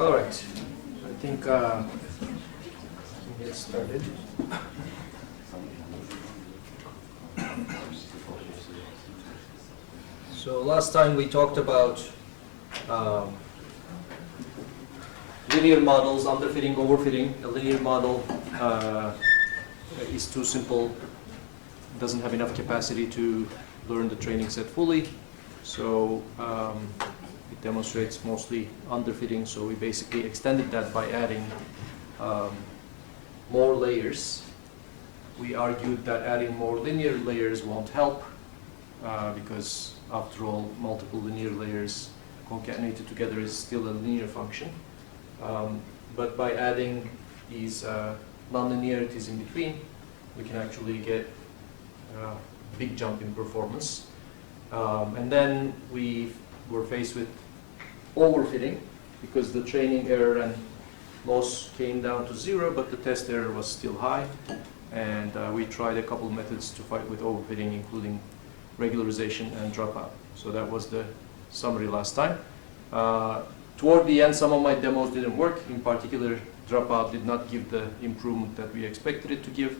All right, I think we can get started. So last time we talked about linear models, underfitting, overfitting. A linear model is too simple, doesn't have enough capacity to learn the training set fully. So it demonstrates mostly underfitting. So we basically extended that by adding more layers. We argued that adding more linear layers won't help because after all, multiple linear layers concatenated together is still a linear function. But by adding these non-linearities in between, we can actually get a big jump in performance. And then we were faced with overfitting because the training error and loss came down to 0, but the test error was still high. And we tried a couple methods to fight with overfitting, including regularization and dropout. So that was the summary last time. Toward the end, some of my demos didn't work. In particular, dropout did not give the improvement that we expected it to give.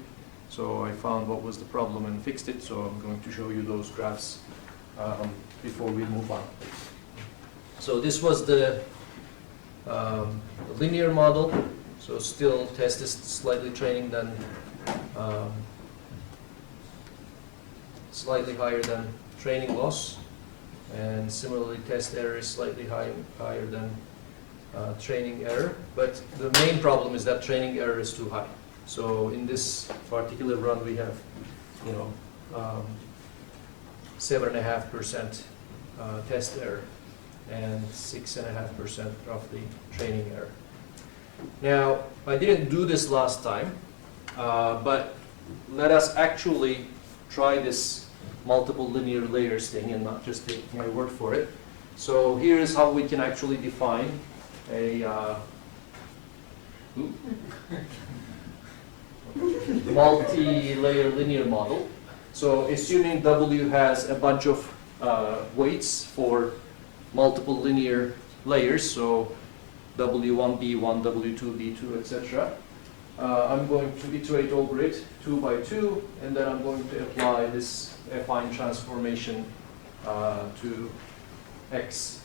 So I found what was the problem and fixed it. So I'm going to show you those graphs before we move on. So this was the linear model. So still test is slightly training than slightly higher than training loss, and similarly test error is slightly higher than training error. But the main problem is that training error is too high. So in this particular run, we have, 7.5% test error and 6.5% roughly training error. Now, I didn't do this last time, but let us actually try this multiple linear layers thing and not just take my word for it. So here is how we can actually define a multi-layer linear model. So assuming W has a bunch of weights for multiple linear layers, so W1, B1, W2, B2, etc. I'm going to iterate over it 2 by 2, and then I'm going to apply this affine transformation to X.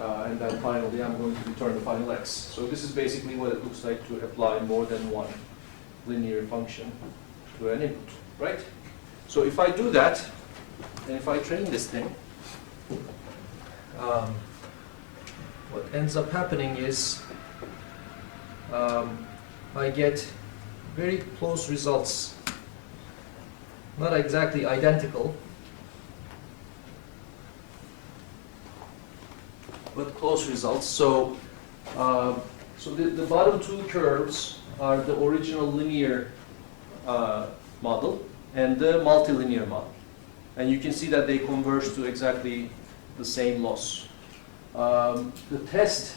And then finally, I'm going to return the final X. So this is basically what it looks like to apply more than one linear function to an input, right? So if I do that, and if I train this thing, what ends up happening is I get very close results, not exactly identical, but close results. So, the bottom two curves are the original linear model and the multilinear model. And you can see that they converge to exactly the same loss. The test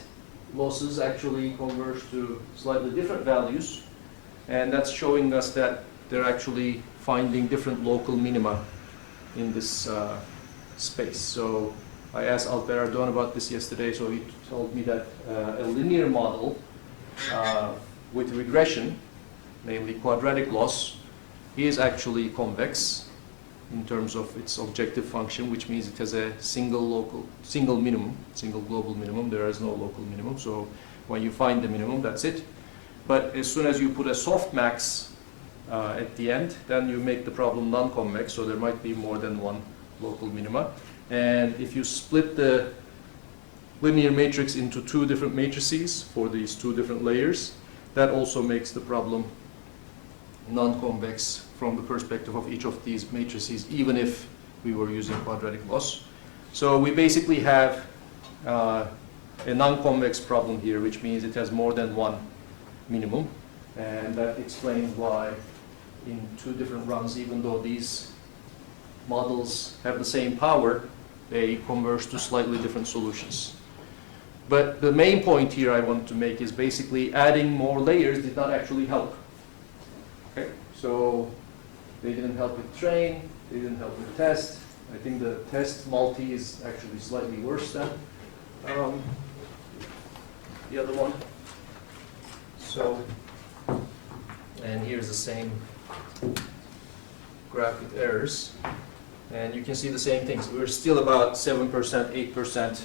losses actually converge to slightly different values, and that's showing us that they're actually finding different local minima in this space. So I asked Alper Erdoğan about this yesterday, so he told me that a linear model with regression, namely quadratic loss, is actually convex in terms of its objective function, which means it has a single minimum, single global minimum. There is no local minimum. So when you find the minimum, that's it. But as soon as you put a softmax at the end, then you make the problem non-convex. So there might be more than one local minima. And if you split the linear matrix into 2 different matrices for these 2 different layers, that also makes the problem non-convex from the perspective of each of these matrices, even if we were using quadratic loss. So we basically have a non-convex problem here, which means it has more than one minimum. And that explains why in 2 different runs, even though these models have the same power, they converge to slightly different solutions. But the main point here I want to make is basically adding more layers did not actually help. Okay, so they didn't help with train, they didn't help with test. I think the test multi is actually slightly worse than the other one. So, and here's the same graph with errors. And you can see the same things. We're still about 7%,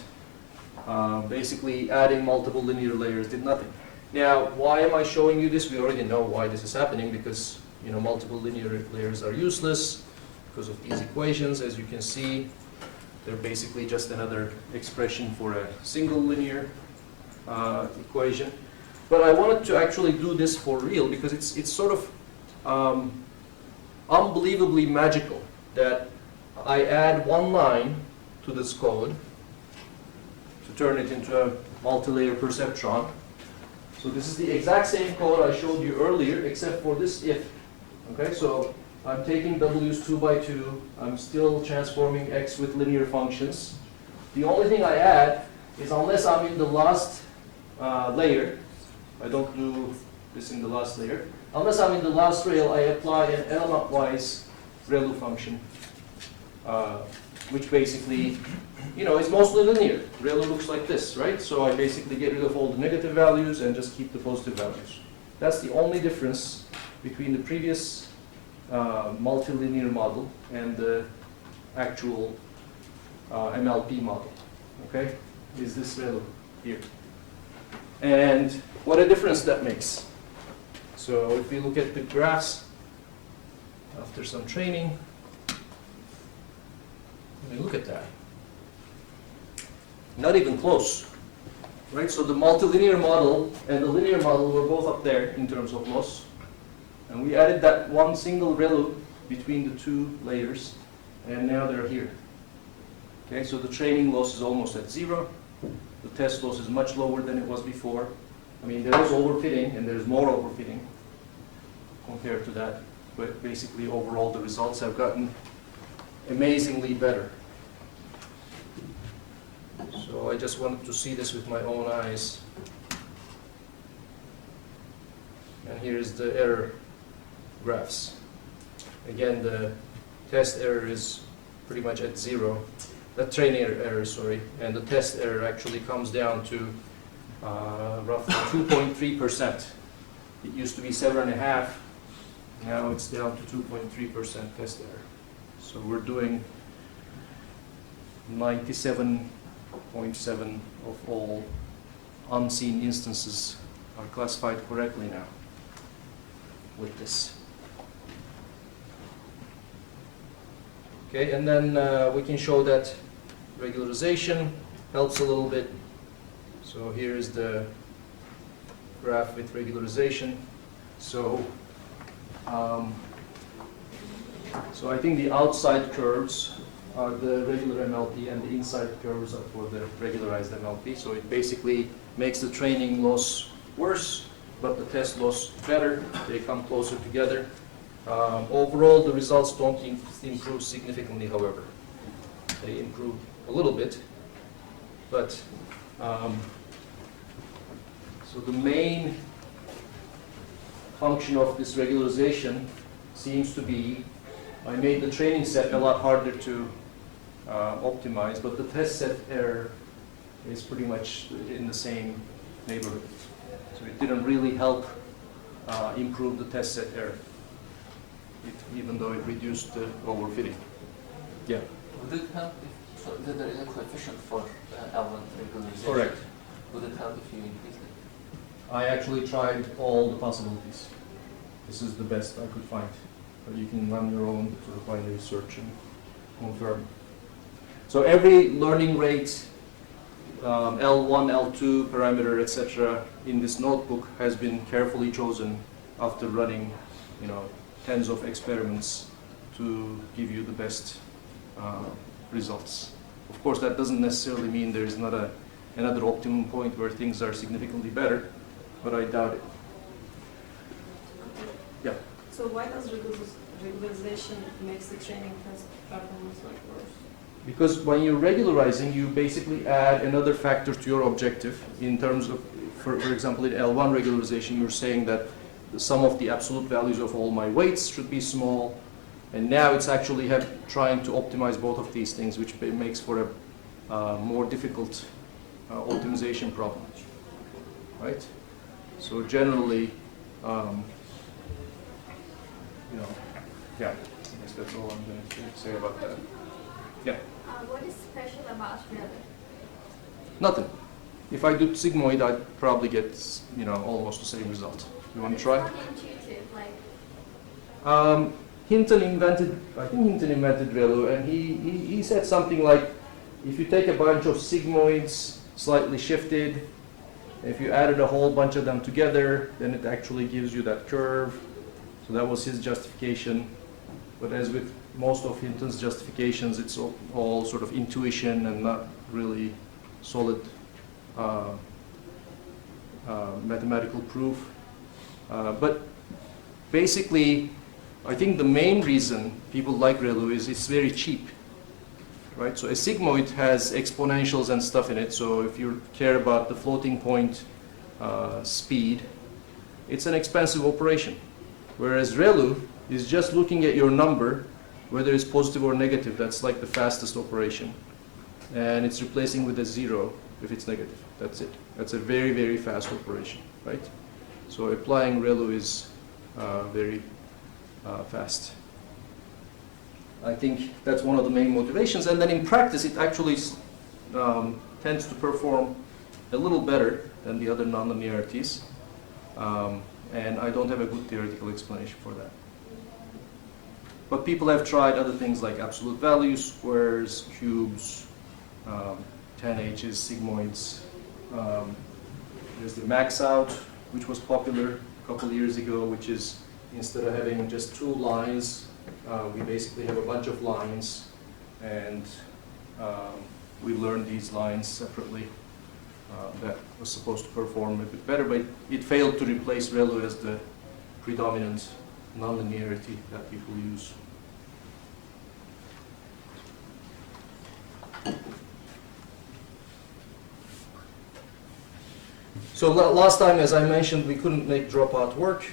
8%. Basically, adding multiple linear layers did nothing. Now, why am I showing you this? We already know why this is happening, because multiple linear layers are useless because of these equations. As you can see, they're basically just another expression for a single linear equation. But I wanted to actually do this for real because it's sort of unbelievably magical that I add one line to this code to turn it into a multi-layer perceptron. So this is the exact same code I showed you earlier, except for this if. Okay, so I'm taking W's 2 by 2. I'm still transforming X with linear functions. The only thing I add is, unless I'm in the last layer, I don't do this in the last layer. Unless I'm in the last rail, I apply an element-wise ReLU function, which basically, is mostly linear. ReLU looks like this, right? So I basically get rid of all the negative values and just keep the positive values. That's the only difference between the previous multilinear model and the actual MLP model. Okay, is this ReLU here? And what a difference that makes. So if we look at the graphs after some training, look at that. Not even close, right? So the multilinear model and the linear model were both up there in terms of loss. And we added that one single ReLU between the two layers, and now they're here. Okay, so the training loss is almost at 0. The test loss is much lower than it was before. I mean, there is overfitting, and there's more overfitting compared to that. But basically, overall, the results have gotten amazingly better. So I just wanted to see this with my own eyes. And here's the error graphs. Again, the test error is pretty much at 0. The training error, sorry. And the test error actually comes down to roughly 2.3%. It used to be 7.5. Now it's down to 2.3% test error. So we're doing 97.7 of all unseen instances are classified correctly now with this. Okay, and then we can show that regularization helps a little bit. So here is the graph with regularization. So I think the outside curves are the regular MLP and the inside curves are for the regularized MLP. So it basically makes the training loss worse, but the test loss better. They come closer together. Overall, the results don't improve significantly, however. They improve a little bit, but so the main function of this regularization seems to be, I made the training set a lot harder to optimize, but the test set error is pretty much in the same neighborhood. So it didn't really help improve the test set error, even though it reduced the overfitting. Yeah? Would it help if there is a coefficient for L1 regularization? Correct. Would it help if you increase it? I actually tried all the possibilities. This is the best I could find. But you can run your own sort of binary search and confirm. So every learning rate, L1, L2 parameter, etc., in this notebook has been carefully chosen after running, tens of experiments to give you the best results. Of course, that doesn't necessarily mean there is not another optimum point where things are significantly better, but I doubt it. Yeah. So why does regularization makes the training test performance like worse? Because when you're regularizing, you basically add another factor to your objective in terms of, for example, in L1 regularization, you're saying that the sum of the absolute values of all my weights should be small. And now it's actually trying to optimize both of these things, which makes for a more difficult optimization problem. right? So generally, yeah, I guess that's all I'm going to say about that. Yeah. What is special about Relu? Nothing. If I do sigmoid, I'd probably get, almost the same result. You want to try? It's not intuitive, like. Hinton invented Relu, and he said something like, if you take a bunch of sigmoids slightly shifted, if you added a whole bunch of them together, then it actually gives you that curve. So that was his justification. But as with most of Hinton's justifications, it's all sort of intuition and not really solid mathematical proof. But basically, I think the main reason people like Relu is it's very cheap, right? So a sigmoid has exponentials and stuff in it, so if you care about the floating point speed, it's an expensive operation. Whereas Relu is just looking at your number, whether it's positive or negative. That's like the fastest operation. And it's replacing with a 0 if it's negative. That's it. That's a very, very fast operation, right? So applying Relu is very fast. I think that's one of the main motivations. And then in practice, it actually tends to perform a little better than the other nonlinearities. And I don't have a good theoretical explanation for that. But people have tried other things like absolute values, squares, cubes, 10H's, sigmoids. There's the max out, which was popular a couple of years ago, which is instead of having just 2 lines, we basically have a bunch of lines, and we learned these lines separately. That was supposed to perform a bit better, but it failed to replace Relu as the predominant nonlinearity that people use. So last time, as I mentioned, we couldn't make dropout work.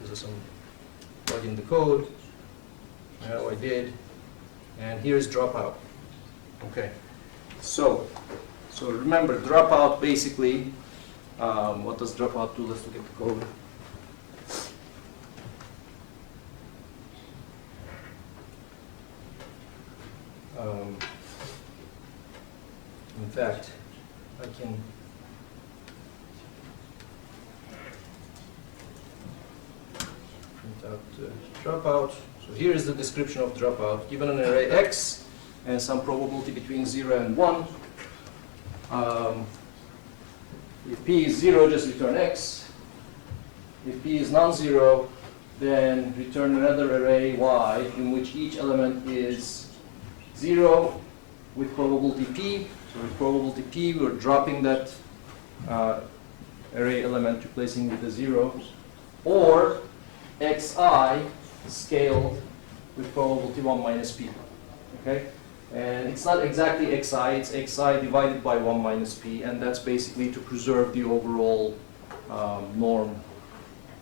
This is some plug in the code. Now I did. And here's dropout. Okay. So remember, dropout basically, what does dropout do? Let's look at the code. In fact, I can print out the dropout. So here is the description of dropout. Given an array X and some probability between 0 and 1, if P is 0, just return X. If P is non-zero, then return another array Y in which each element is 0 with probability P. So with probability P, we're dropping that array element, replacing with a 0. Or Xi scaled with probability 1 minus P. Okay? And it's not exactly Xi, it's Xi divided by 1 minus P, and that's basically to preserve the overall norm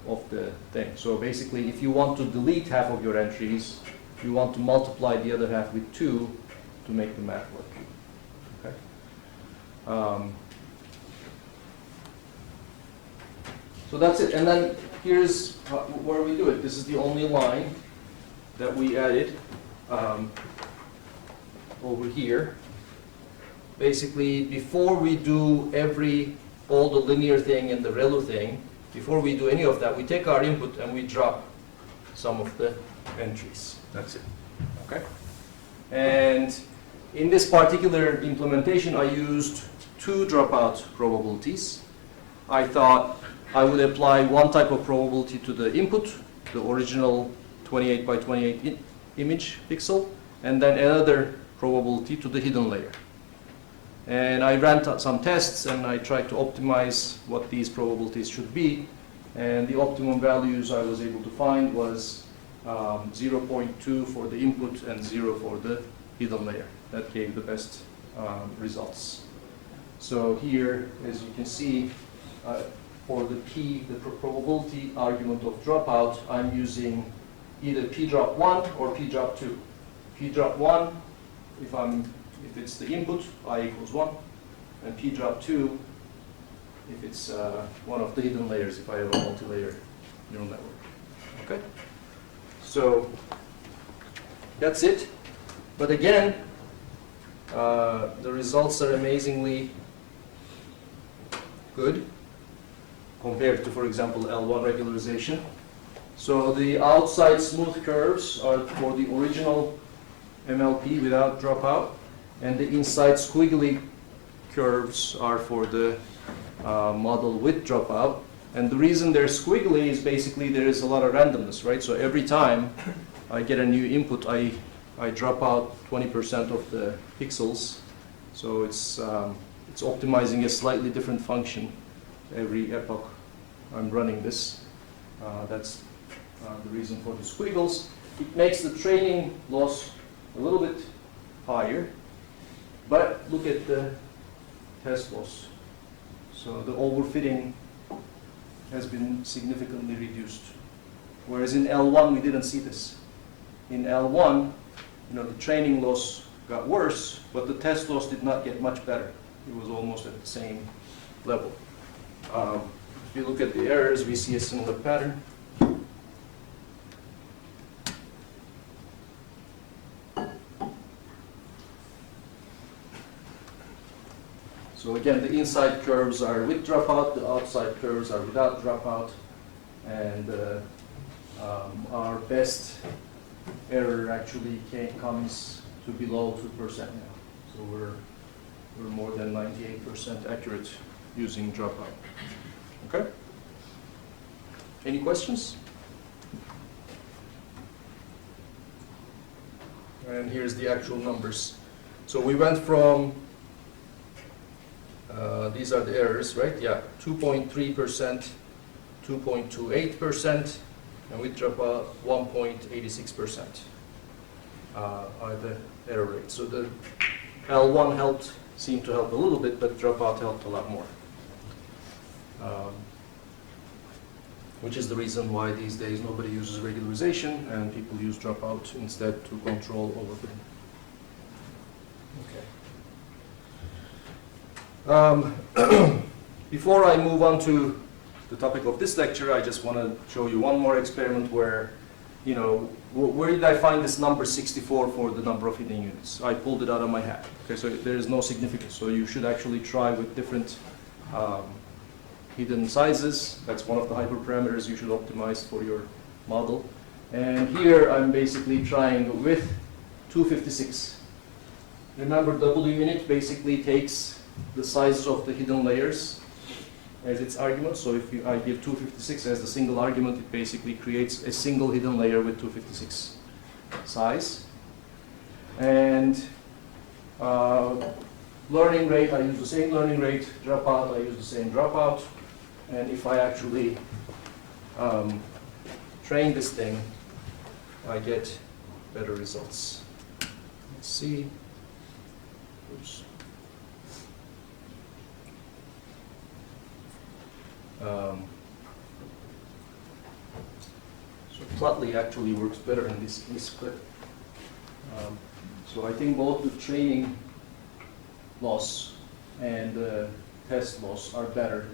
of the thing. So basically, if you want to delete half of your entries, you want to multiply the other half with 2 to make the math work. Okay? So that's it. And then here's where we do it. This is the only line that we added over here. Basically, before we do all the linear thing and the Relu thing, before we do any of that, we take our input and we drop some of the entries. That's it. Okay? And in this particular implementation, I used 2 dropout probabilities. I thought I would apply one type of probability to the input, the original 28 by 28 image pixel, and then another probability to the hidden layer. And I ran some tests, and I tried to optimize what these probabilities should be. And the optimum values I was able to find was 0.2 for the input and 0 for the hidden layer. That gave the best results. So here, as you can see, for the P, the probability argument of dropout, I'm using either P drop 1 or P drop 2. P drop 1, if it's the input, I equals 1, and P drop 2, if it's one of the hidden layers, if I have a multi-layer neural network. Okay? So that's it. But again, the results are amazingly good compared to, for example, L1 regularization. So the outside smooth curves are for the original MLP without dropout, and the inside squiggly curves are for the model with dropout. And the reason they're squiggly is basically there is a lot of randomness, right? So every time I get a new input, I drop out 20% of the pixels. So it's optimizing a slightly different function every epoch I'm running this. That's the reason for the squiggles. It makes the training loss a little bit higher, but look at the test loss. So the overfitting has been significantly reduced. Whereas in L1 we didn't see this. In L1, the training loss got worse, but the test loss did not get much better. It was almost at the same level. If you look at the errors, we see a similar pattern. So again, the inside curves are with dropout, the outside curves are without dropout, and our best error actually comes to below 2% now. So we're more than 98% accurate using dropout. Okay? Any questions? And here's the actual numbers. So we went from these are the errors, right? Yeah, 2.3%, 2.28%, and with dropout 1.86% are the error rates. So the L1 seemed to help a little bit, but dropout helped a lot more. Which is the reason why these days nobody uses regularization and people use dropout instead to control overfitting. Before I move on to the topic of this lecture, I just want to show you one more experiment where, where did I find this number 64 for the number of hidden units? I pulled it out of my hat. Okay, so there is no significance. So you should actually try with different hidden sizes. That's one of the hyperparameters you should optimize for your model. And here I'm basically trying with 256. Remember, W unit basically takes the size of the hidden layers as its argument. So if I give 256 as the single argument, it basically creates a single hidden layer with 256 size. And learning rate, I use the same learning rate. Dropout, I use the same dropout. And if I actually train this thing, I get better results. Let's see. Oops. So Plotly actually works better in this clip. So I think both the training loss and the test loss are better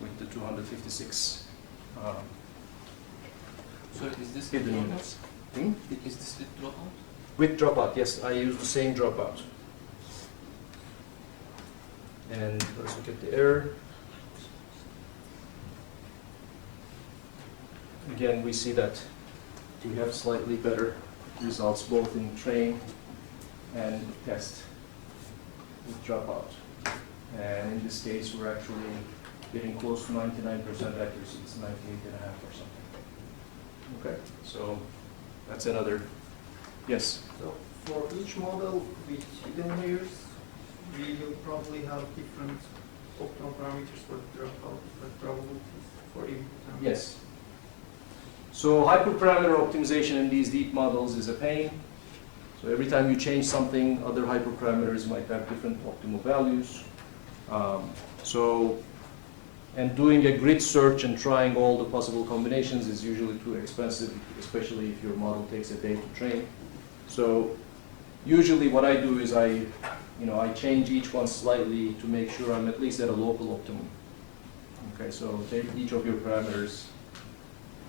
with the 256 So is this hidden dropout? units. Is this with dropout? With dropout, yes, I use the same dropout. And let's look at the error. Again, we see that we have slightly better results both in train and test with dropout. And in this case, we're actually getting close to 99% accuracy. It's 98.5 or something. Okay, so that's another, yes? So for each model with hidden layers, we will probably have different optimal parameters for the dropout, but probabilities for input. Yes. So hyperparameter optimization in these deep models is a pain. So every time you change something, other hyperparameters might have different optimal values. And doing a grid search and trying all the possible combinations is usually too expensive, especially if your model takes a day to train. So usually what I do is I change each one slightly to make sure I'm at least at a local optimum. Okay, so take each of your parameters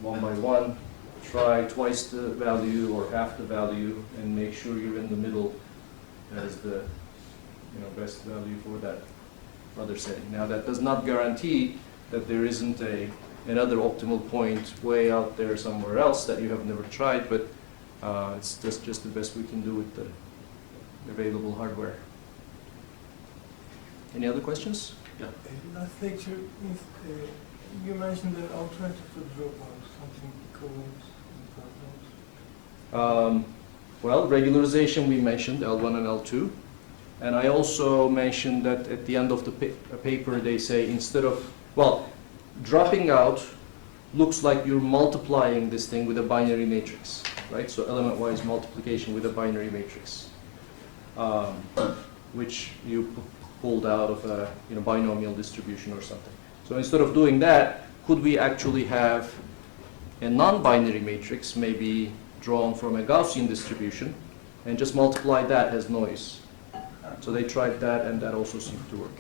one by one, try twice the value or half the value, and make sure you're in the middle as the best value for that other setting. Now that does not guarantee that there isn't another optimal point way out there somewhere else that you have never tried, but it's just the best we can do with the available hardware. Any other questions? Last lecture, you mentioned the alternative to dropout, something equivalent in problems. Well, regularization we mentioned, L1 and L2. And I also mentioned that at the end of the paper they say instead of, well, dropping out looks like you're multiplying this thing with a binary matrix, right? So element-wise multiplication with a binary matrix, which you pulled out of a binomial distribution or something. So instead of doing that, could we actually have a non-binary matrix, maybe drawn from a Gaussian distribution, and just multiply that as noise? So they tried that, and that also seemed to work.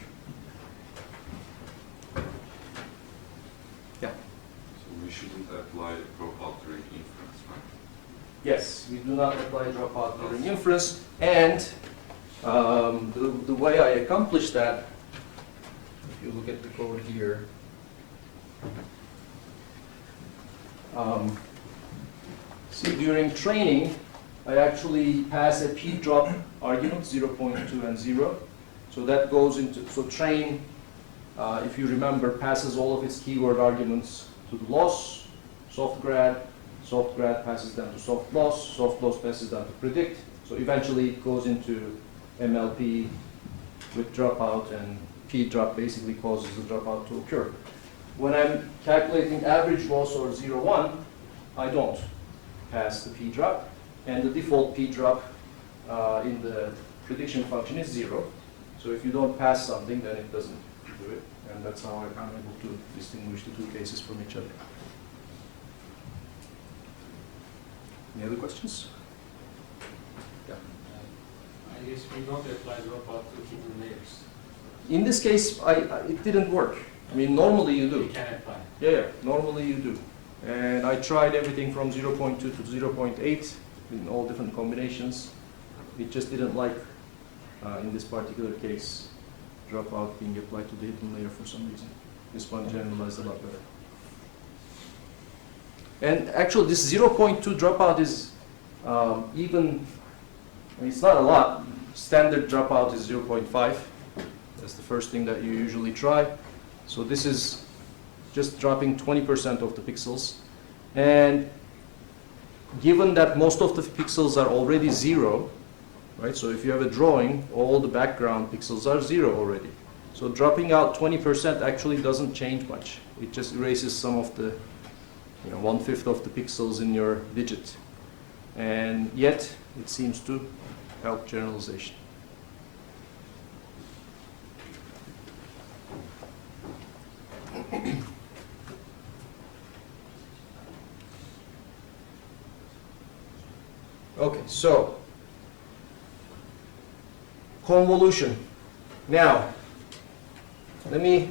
Yeah? So we shouldn't apply dropout during inference, right? Yes, we do not apply dropout during inference, and the way I accomplish that, if you look at the code here, see, during training, I actually pass a p-drop argument, 0.2 and 0. So that goes into, so train, if you remember, passes all of its keyword arguments to the loss, soft grad passes them to soft loss passes them to predict. So eventually it goes into MLP with dropout, and p-drop basically causes the dropout to occur. When I'm calculating average loss or 0, 1, I don't pass the p-drop, and the default p-drop in the prediction function is 0. So if you don't pass something, then it doesn't do it, and that's how I'm able to distinguish the two cases from each other. Any other questions? Yeah. I guess we don't apply dropout to hidden layers. In this case, it didn't work. I mean, normally you do. We can apply. Yeah, normally you do. And I tried everything from 0.2 to 0.8 in all different combinations. It just didn't like, in this particular case, dropout being applied to the hidden layer for some reason. This one generalized a lot better. And actually, this 0.2 dropout is even, I mean, it's not a lot. Standard dropout is 0.5. That's the first thing that you usually try. So this is just dropping 20% of the pixels. And given that most of the pixels are already 0, right? So if you have a drawing, all the background pixels are 0 already. So dropping out 20% actually doesn't change much. It just erases some of the, 1/5 of the pixels in your digit. And yet, it seems to help generalization. Okay, so convolution. Now, let me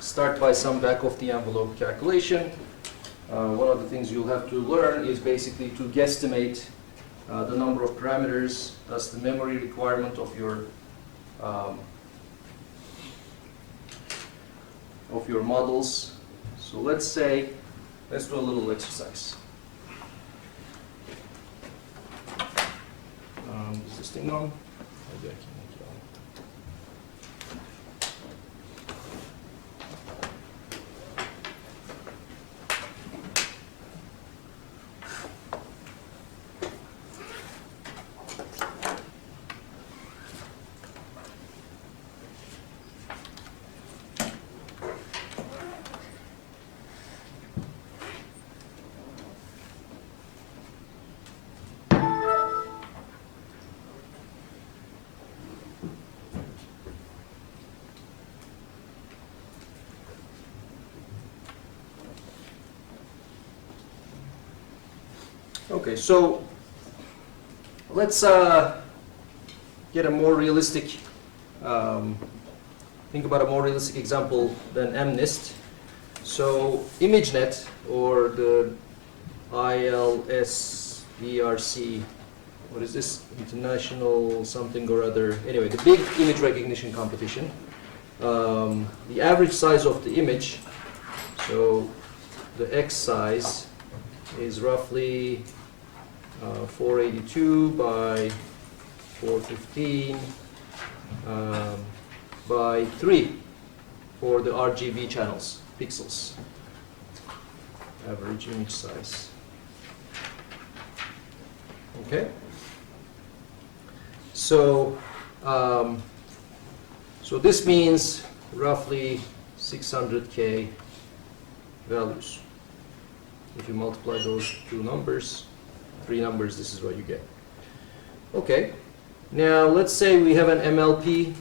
start by some back of the envelope calculation. One of the things you'll have to learn is basically to guesstimate the number of parameters, thus the memory requirement of your models. So let's do a little exercise. Is this thing on? Maybe I can make it on. Okay, so let's get a more realistic think about a more realistic example than MNIST. So ImageNet, or the ILSERC, what is this? International something or other. Anyway, the big image recognition competition. The average size of the image, so the X size is roughly 482 by 415 by 3 for the RGB channels, pixels. Average image size. Okay. So, so this means roughly 600K values. If you multiply those two numbers, three numbers, this is what you get. Okay. Now let's say we have an MLP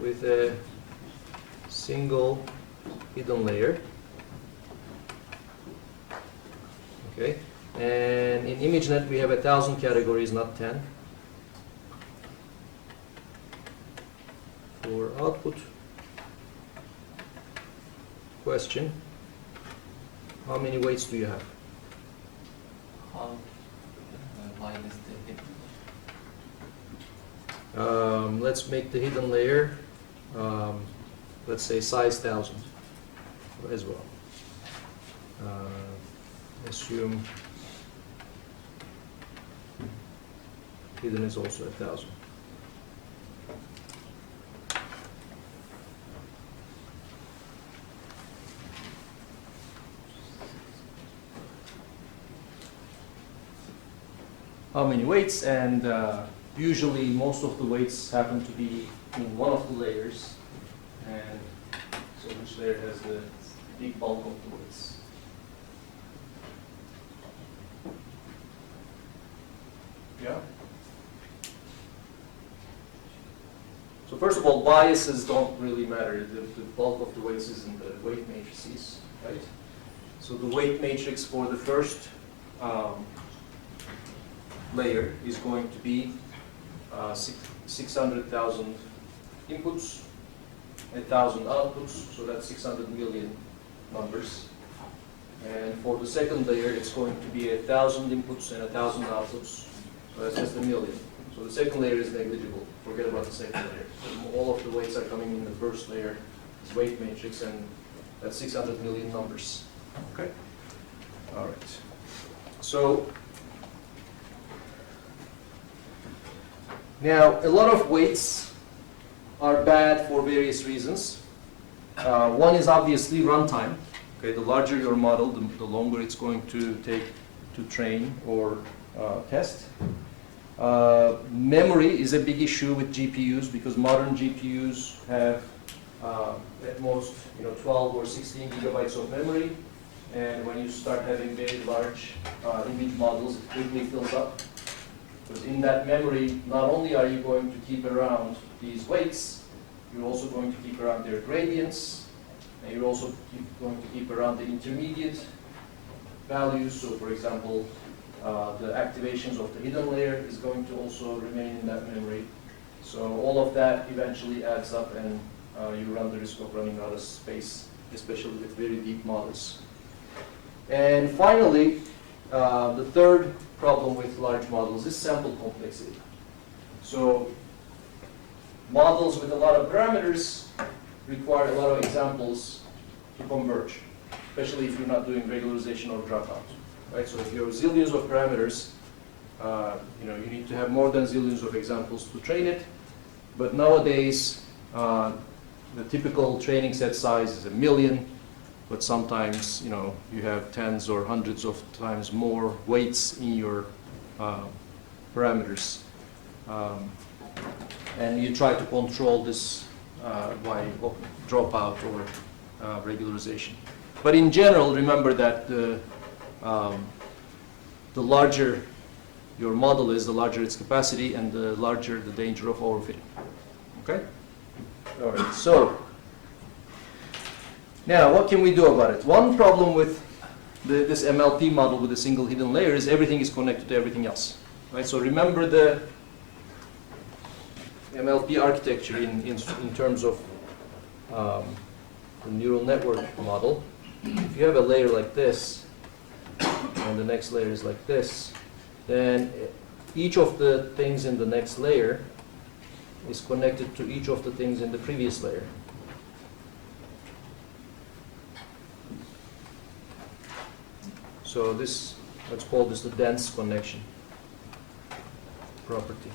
with a single hidden layer. Okay. And in ImageNet we have 1,000 categories, not 10. For output question, how many weights do you have? How wide is the Let's make the hidden layer, let's say size 1,000 as well. Assume hidden is also 1,000. How many weights? And usually most of the weights happen to be in one of the layers, and so which layer has the big bulk of the weights. Yeah? So first of all, biases don't really matter. The bulk of the weights is in the weight matrices, right? So the weight matrix for the first layer is going to be 600,000 inputs, 1,000 outputs, so that's 600 million numbers. And for the second layer, it's going to be 1,000 inputs and 1,000 outputs, so that's just a million. So the second layer is negligible. Forget about the second layer. So all of the weights are coming in the first layer, this weight matrix, and that's 600 million numbers. Okay? All right. So now, a lot of weights are bad for various reasons. One is obviously runtime. Okay, the larger your model, the longer it's going to take to train or test. Memory is a big issue with GPUs because modern GPUs have at most 12 or 16 gigabytes of memory, and when you start having very large image models, it quickly fills up. Because in that memory, not only are you going to keep around these weights, you're also going to keep around their gradients, and you're also going to keep around the intermediate values. So for example, the activations of the hidden layer is going to also remain in that memory. So all of that eventually adds up, and you run the risk of running out of space, especially with very deep models. And finally, the third problem with large models is sample complexity. So models with a lot of parameters require a lot of examples to converge, especially if you're not doing regularization or dropout. Right? So if you have zillions of parameters, you need to have more than zillions of examples to train it. But nowadays, the typical training set size is 1 million. But sometimes, you have tens or hundreds of times more weights in your parameters. And you try to control this by dropout or regularization. But in general, remember that the larger your model is, the larger its capacity, and the larger the danger of overfitting. Okay? All right, so now, what can we do about it? One problem with this MLP model with a single hidden layer is everything is connected to everything else. Right? So remember MLP architecture in terms of the neural network model, if you have a layer like this, and the next layer is like this, then each of the things in the next layer is connected to each of the things in the previous layer. So this, let's call this the dense connection property.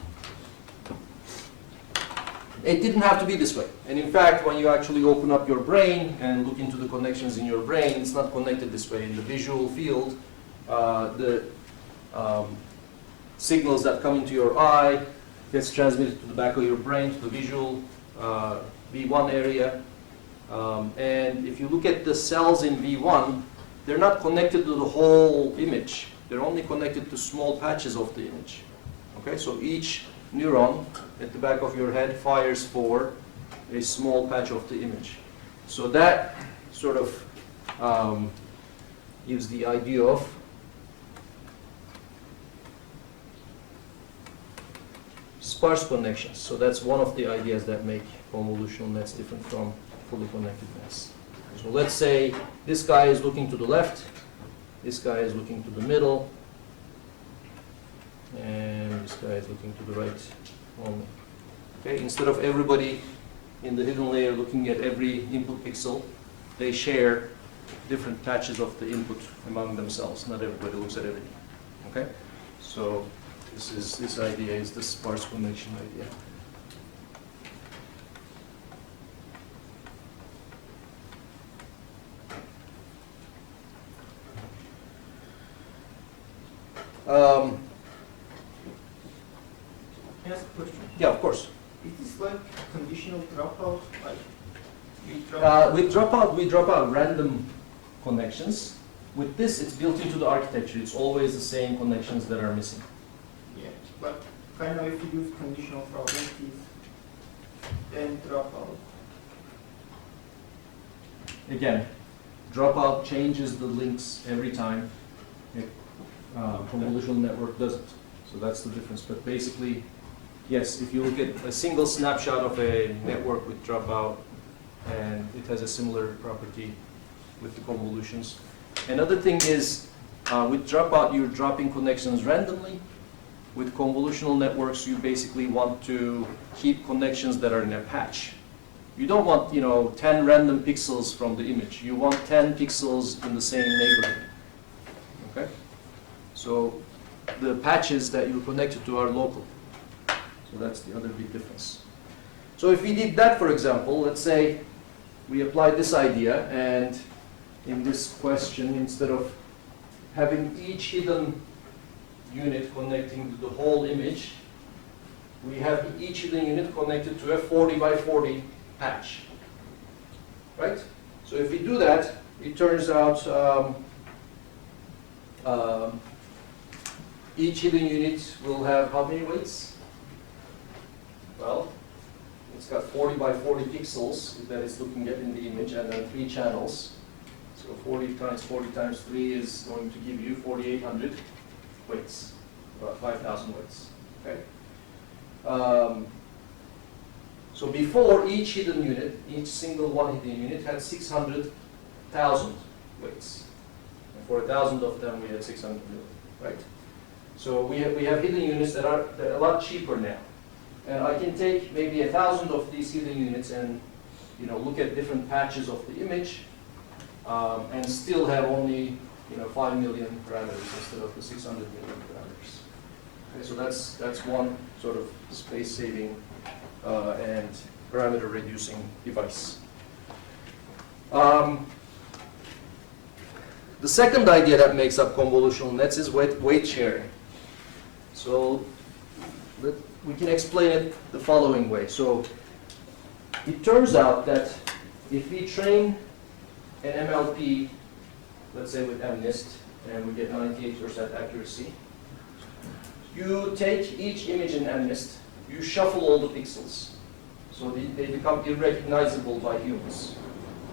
It didn't have to be this way. And in fact, when you actually open up your brain and look into the connections in your brain, it's not connected this way. In the visual field, the signals that come into your eye gets transmitted to the back of your brain, to the visual V1 area. And if you look at the cells in V1, they're not connected to the whole image. They're only connected to small patches of the image. Okay, so each neuron at the back of your head fires for a small patch of the image. So that sort of gives the idea of sparse connections. So that's one of the ideas that make convolutional nets different from fully connected nets. So let's say this guy is looking to the left, this guy is looking to the middle, and this guy is looking to the right only. Okay, instead of everybody in the hidden layer looking at every input pixel, they share different patches of the input among themselves. Not everybody looks at everything. Okay, so this idea is the sparse connection idea. Can I ask a question? Yeah, of course. Is this like conditional dropout? Like we drop With Dropout, we drop out random connections. With this, it's built into the architecture. It's always the same connections that are missing. yeah, but kind of if you use conditional probabilities, then dropout. Again, Dropout changes the links every time. Convolutional network doesn't. So that's the difference. But basically, yes, if you look at a single snapshot of a network with Dropout, and it has a similar property with the convolutions. Another thing is, with Dropout, you're dropping connections randomly. With convolutional networks, you basically want to keep connections that are in a patch. You don't want, 10 random pixels from the image. You want 10 pixels in the same neighborhood. Okay? So the patches that you're connected to are local. So that's the other big difference. So if we did that, for example, let's say we applied this idea, and in this question, instead of having each hidden unit connecting to the whole image, we have each hidden unit connected to a 40 by 40 patch. Right? So if we do that, it turns out each hidden unit will have how many weights? Well, it's got 40 by 40 pixels that it's looking at in the image, and then 3 channels. So 40 times 40 times 3 is going to give you 4,800 weights, about 5,000 weights. Okay. So before, each hidden unit, each single one hidden unit had 600,000 weights. And for 1,000 of them, we had 600 million, right? So we have hidden units that are a lot cheaper now. And I can take maybe 1,000 of these hidden units and look at different patches of the image, and still have only 5 million parameters instead of the 600 million parameters. Okay, so that's one sort of space-saving and parameter-reducing device. The second idea that makes up convolutional nets is weight sharing. So we can explain it the following way. So it turns out that if we train an MLP, let's say with MNIST, and we get 98% accuracy, you take each image in MNIST, you shuffle all the pixels, so they become irrecognizable by humans.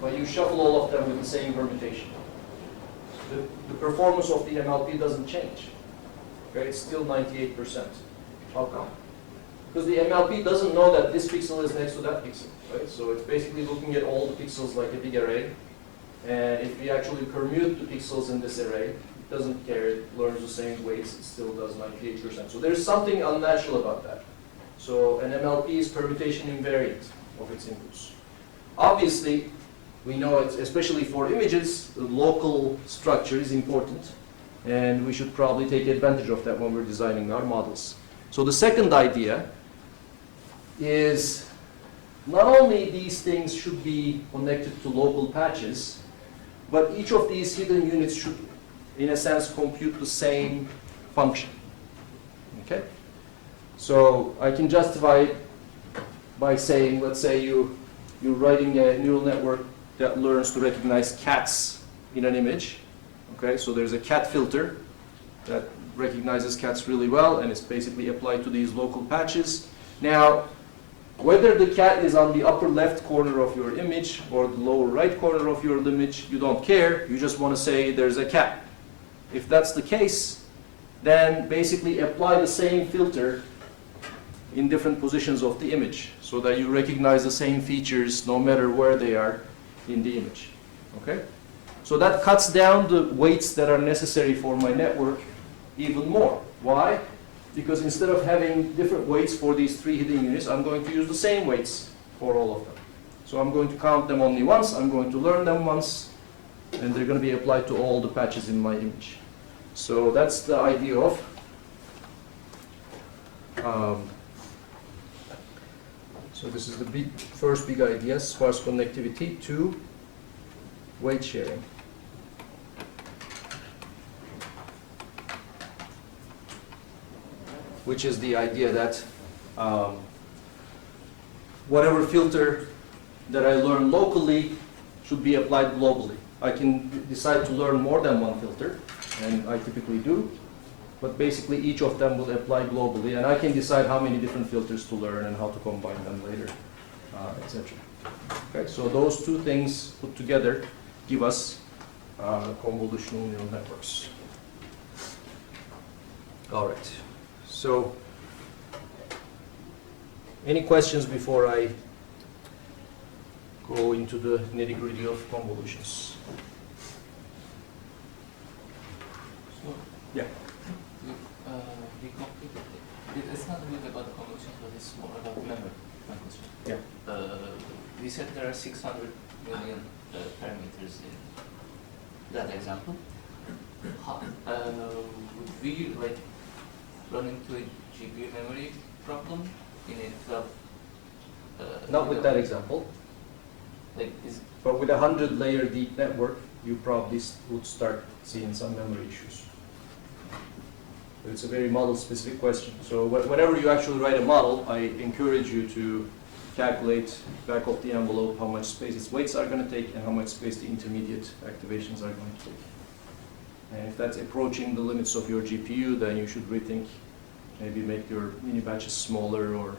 But you shuffle all of them with the same permutation. The performance of the MLP doesn't change. Okay, it's still 98%. How come? Because the MLP doesn't know that this pixel is next to that pixel, right? So it's basically looking at all the pixels like a big array. And if we actually permute the pixels in this array, it doesn't care, it learns the same weights, it still does 98%. So there's something unnatural about that. So an MLP is permutation invariant of its inputs. Obviously, we know it's, especially for images, the local structure is important. And we should probably take advantage of that when we're designing our models. So the second idea is not only these things should be connected to local patches, but each of these hidden units should, in a sense, compute the same function. Okay? So I can justify it by saying, let's say you're writing a neural network that learns to recognize cats in an image. Okay, so there's a cat filter that recognizes cats really well, and it's basically applied to these local patches. Now, whether the cat is on the upper left corner of your image or the lower right corner of your image, you don't care. You just want to say there's a cat. If that's the case, then basically apply the same filter in different positions of the image so that you recognize the same features no matter where they are in the image. Okay? So that cuts down the weights that are necessary for my network even more. Why? Because instead of having different weights for these three hidden units, I'm going to use the same weights for all of them. So I'm going to count them only once, I'm going to learn them once, and they're going to be applied to all the patches in my image. So that's the idea of so this is the first big idea, sparse connectivity to weight sharing. Which is the idea that whatever filter that I learn locally should be applied globally. I can decide to learn more than one filter, and I typically do, but basically each of them will apply globally, and I can decide how many different filters to learn and how to combine them later, etc. Okay, so those two things put together give us convolutional neural networks. All right. So, any questions before I go into the nitty-gritty of convolutions? So, Yeah. we completed it. It's not really about convolutions, but it's more about memory. My question. Yeah. We said there are 600 million parameters in that example. Would we run into a GPU memory problem in a 12? Not with that example, but with a 100-layer deep network, you probably would start seeing some memory issues. But it's a very model-specific question. So whenever you actually write a model, I encourage you to calculate back of the envelope how much space its weights are going to take and how much space the intermediate activations are going to take. And if that's approaching the limits of your GPU, then you should rethink, maybe make your mini batches smaller, or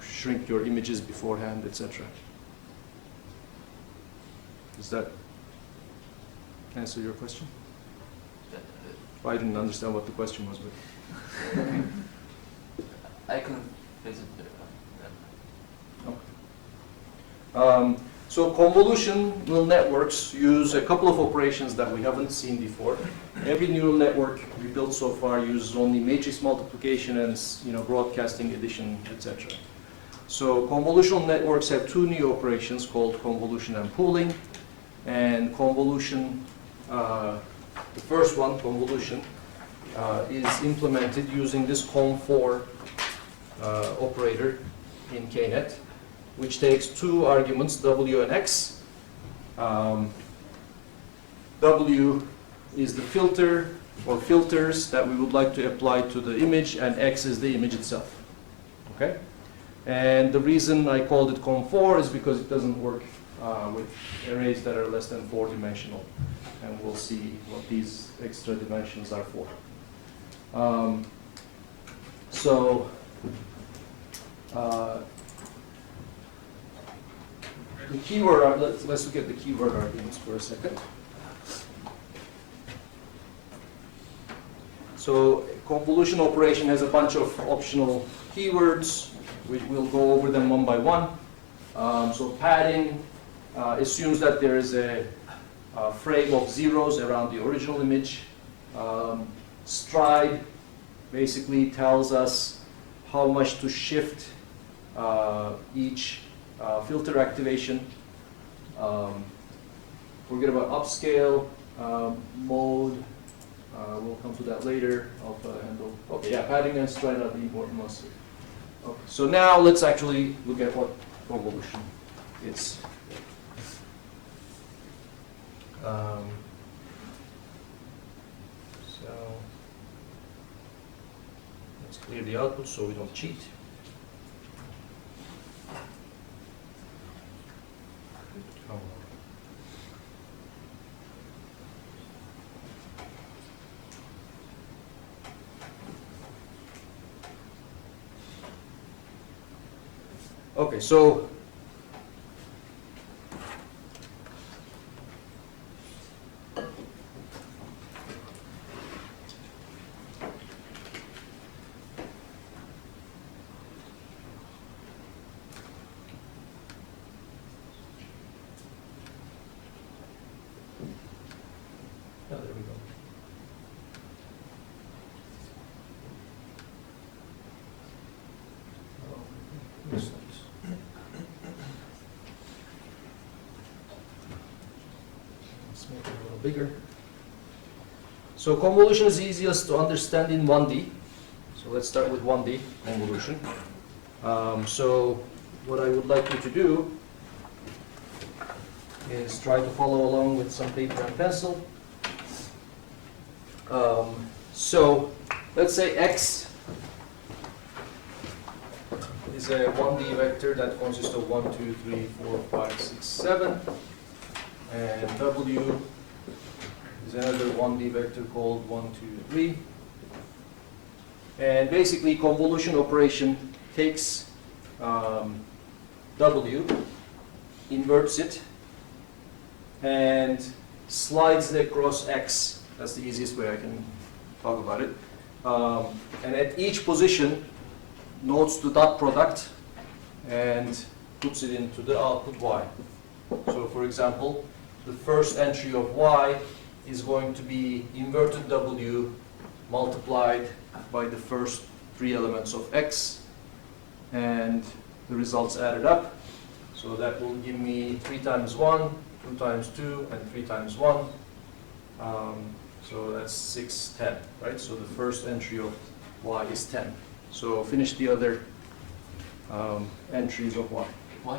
shrink your images beforehand, etc. Does that answer your question? I didn't understand what the question was, but I couldn't phrase it so convolutional networks use a couple of operations that we haven't seen before. Every neural network we built so far uses only matrix multiplication and broadcasting, addition, etc. So convolutional networks have two new operations called convolution and pooling. And convolution, the first one, convolution, is implemented using this comp4 operator in KNet, which takes two arguments, W and X. W is the filter or filters that we would like to apply to the image, and X is the image itself. Okay? And the reason I called it comp4 is because it doesn't work with arrays that are less than 4-dimensional. And we'll see what these extra dimensions are for. The keyword, let's look at the keyword arguments for a second. So convolution operation has a bunch of optional keywords. We'll go over them one by one. So padding assumes that there is a frame of zeros around the original image. Stride basically tells us how much to shift each filter activation. Forget about upscale, mode. We'll come to that later. Alpha handle. Okay, yeah, padding and stride are the important ones. Okay, so now let's actually look at what convolution is. So let's clear the output so we don't cheat. Okay, so there we go. This one's- Let's make it a little bigger. So convolution is easiest to understand in 1D. So let's start with 1D convolution. So what I would like you to do is try to follow along with some paper and pencil. So let's say X is a 1D vector that consists of 1, 2, 3, 4, 5, 6, 7. And W is another 1D vector called 1, 2, 3. And basically convolution operation takes W, inverts it, and slides it across X. That's the easiest way I can talk about it. And at each position, notes the dot product and puts it into the output Y. So for example, the first entry of Y is going to be inverted W multiplied by the first 3 elements of X, and the results added up. So that will give me 3 times 1, 2 times 2, and 3 times 1. So that's 6, 10, right? So the first entry of Y is 10. So finish the other entries of Y. Why?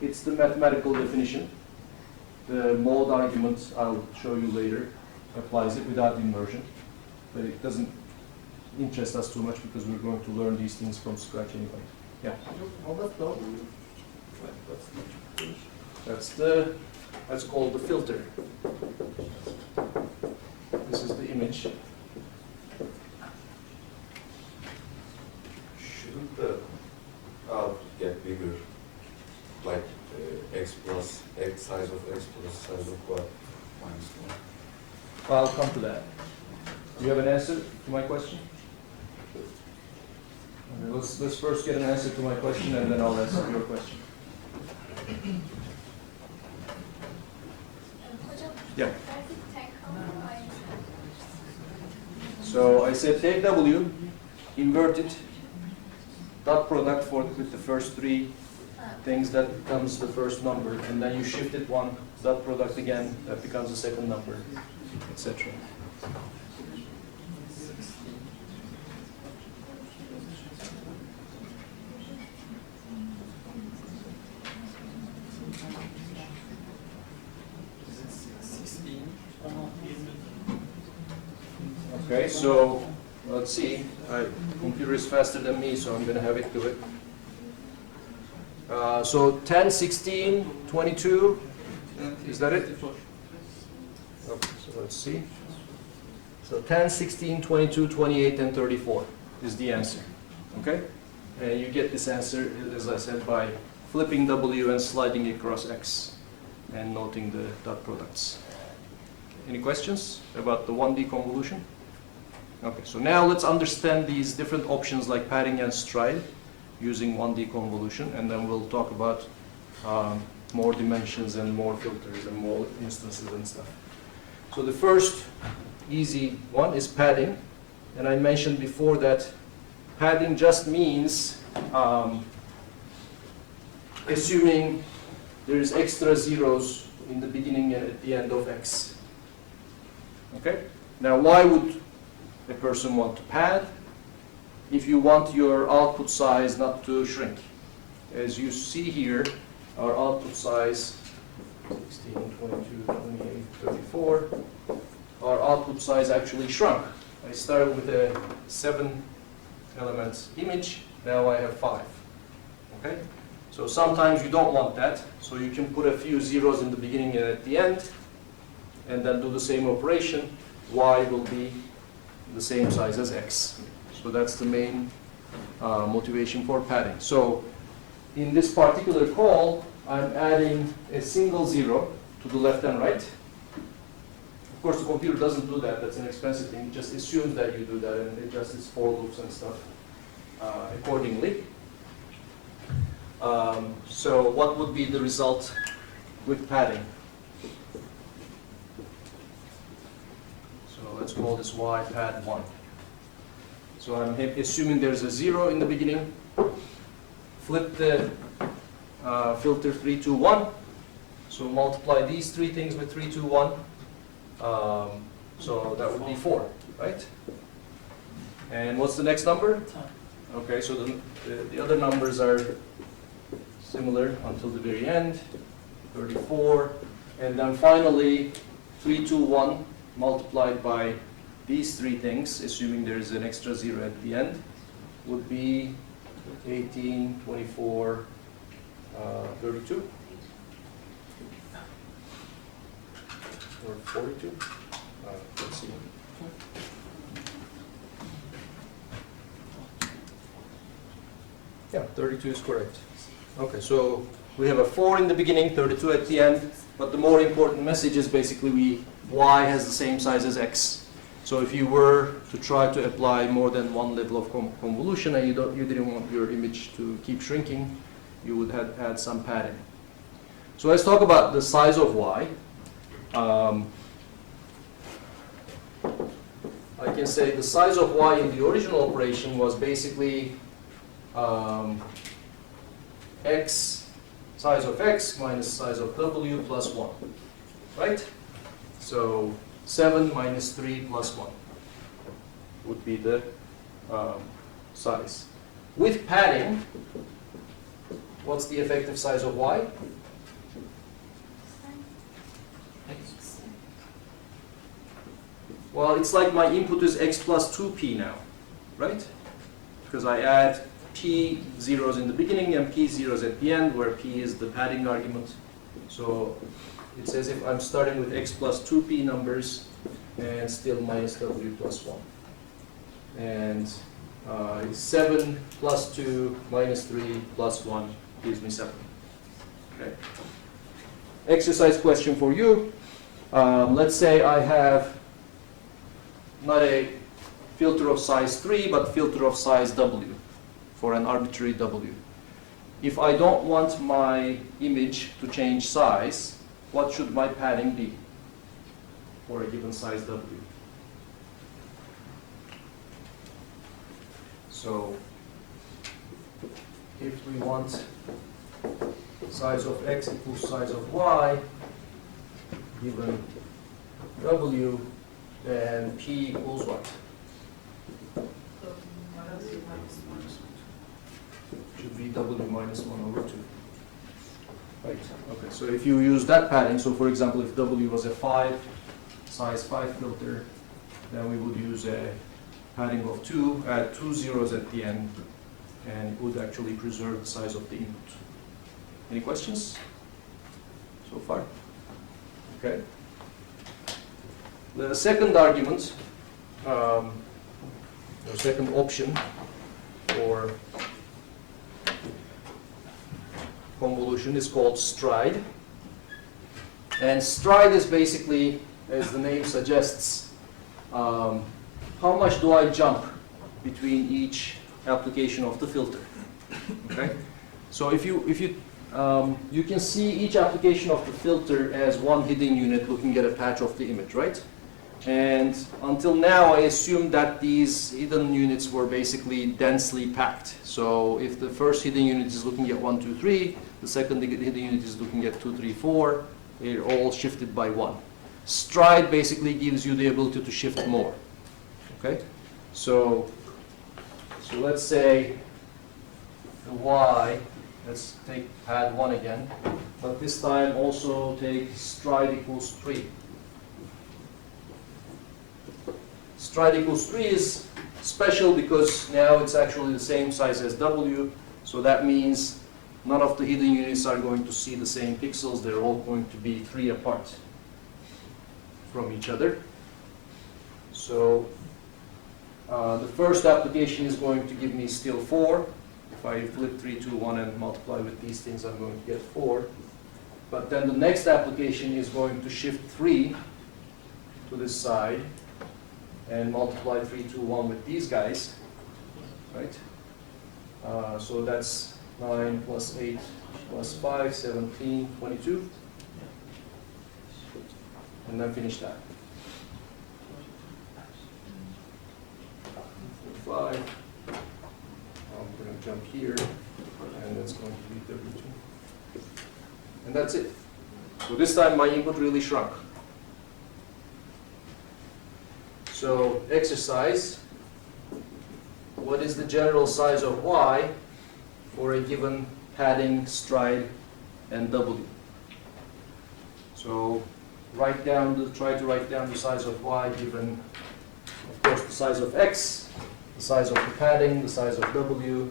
It's the mathematical definition. The mode argument, I'll show you later, applies it without inversion. But it doesn't interest us too much because we're going to learn these things from scratch anyway. Yeah. That's called the filter. This is the image. Shouldn't the output get bigger, like x plus x size of x plus size of y minus 1? I'll come to that. Do you have an answer to my question? Okay, let's first get an answer to my question, and then I'll answer your question. Yeah. So I said take W, invert it, dot product with the first 3 things, that becomes the first number, and then you shift it 1, dot product again, that becomes the second number, etc. Okay, so let's see. Computer is faster than me, so I'm going to have it do it. So 10, 16, 22, is that it? Okay, so let's see. So 10, 16, 22, 28, and 34 is the answer. Okay? And you get this answer, as I said, by flipping W and sliding it across X and noting the dot products. Any questions about the 1D convolution? Okay, so now let's understand these different options like padding and stride using 1D convolution, and then we'll talk about more dimensions and more filters and more instances and stuff. So the first easy one is padding, and I mentioned before that padding just means assuming there is extra zeros in the beginning and at the end of X. Okay? Now why would a person want to pad? If you want your output size not to shrink. As you see here, our output size 16, 22, 28, 34, our output size actually shrunk. I started with a 7 elements image, now I have 5. Okay? So sometimes you don't want that, so you can put a few zeros in the beginning and at the end, and then do the same operation. Y will be the same size as X. So that's the main motivation for padding. So in this particular call, I'm adding a single zero to the left and right. Of course, the computer doesn't do that. That's an expensive thing. It just assumes that you do that, and it adjusts its for loops and stuff accordingly. So what would be the result with padding? So let's call this y pad 1. So I'm assuming there's a 0 in the beginning. Flip the filter 3, 2, 1. So multiply these three things with 3, 2, 1. So that would be 4, right? And what's the next number? Okay, so the other numbers are similar until the very end, 34. And then finally, 3, 2, 1 multiplied by these three things, assuming there is an extra 0 at the end, would be 18, 24, 32. Or 42. Let's see. Yeah, 32 is correct. Okay, so we have a 4 in the beginning, 32 at the end, but the more important message is basically y has the same size as x. So if you were to try to apply more than one level of convolution and you didn't want your image to keep shrinking, you would add some padding. So let's talk about the size of y. I can say the size of y in the original operation was basically x, size of x minus size of w plus 1, right? So 7 minus 3 plus 1 would be the size. With padding, what's the effective size of y? Well, it's like my input is x plus 2p now, right? Because I add p zeros in the beginning and p zeros at the end, where p is the padding argument. So it's as if I'm starting with x plus 2p numbers and still minus w plus 1. And it's 7 plus 2 minus 3 plus 1 gives me 7. Okay. Exercise question for you. Let's say I have not a filter of size 3, but filter of size w for an arbitrary w. If I don't want my image to change size, what should my padding be for a given size w? So if we want size of x equals size of y given w, then p equals what? Should be w minus 1 over 2. Right. Okay, so if you use that padding, so for example, if w was a 5, size 5 filter, then we would use a padding of 2, add 2 zeros at the end, and it would actually preserve the size of the input. Any questions so far? Okay. The second argument, the second option for convolution is called stride. And stride is basically as the name suggests, how much do I jump between each application of the filter? Okay, so if you you can see each application of the filter as one hidden unit looking at a patch of the image, right? And until now, I assumed that these hidden units were basically densely packed. So if the first hidden unit is looking at 1, 2, 3, the second hidden unit is looking at 2, 3, 4, they're all shifted by 1. Stride basically gives you the ability to shift more. Okay? So let's say the Y, let's take pad 1 again, but this time also take stride equals 3. Stride equals 3 is special because now it's actually the same size as W, so that means none of the hidden units are going to see the same pixels, they're all going to be 3 apart from each other. So the first application is going to give me still 4. If I flip 3, 2, 1 and multiply with these things, I'm going to get 4. But then the next application is going to shift 3 to this side and multiply 3, 2, 1 with these guys, right? So that's 9 plus 8 plus 5, 17, 22. And then finish that. 5. I'm going to jump here, and that's going to be 32. And that's it. So this time my input really shrunk. So exercise, what is the general size of Y for a given padding, stride, and W? So try to write down the size of Y given, of course, the size of X, the size of the padding, the size of W,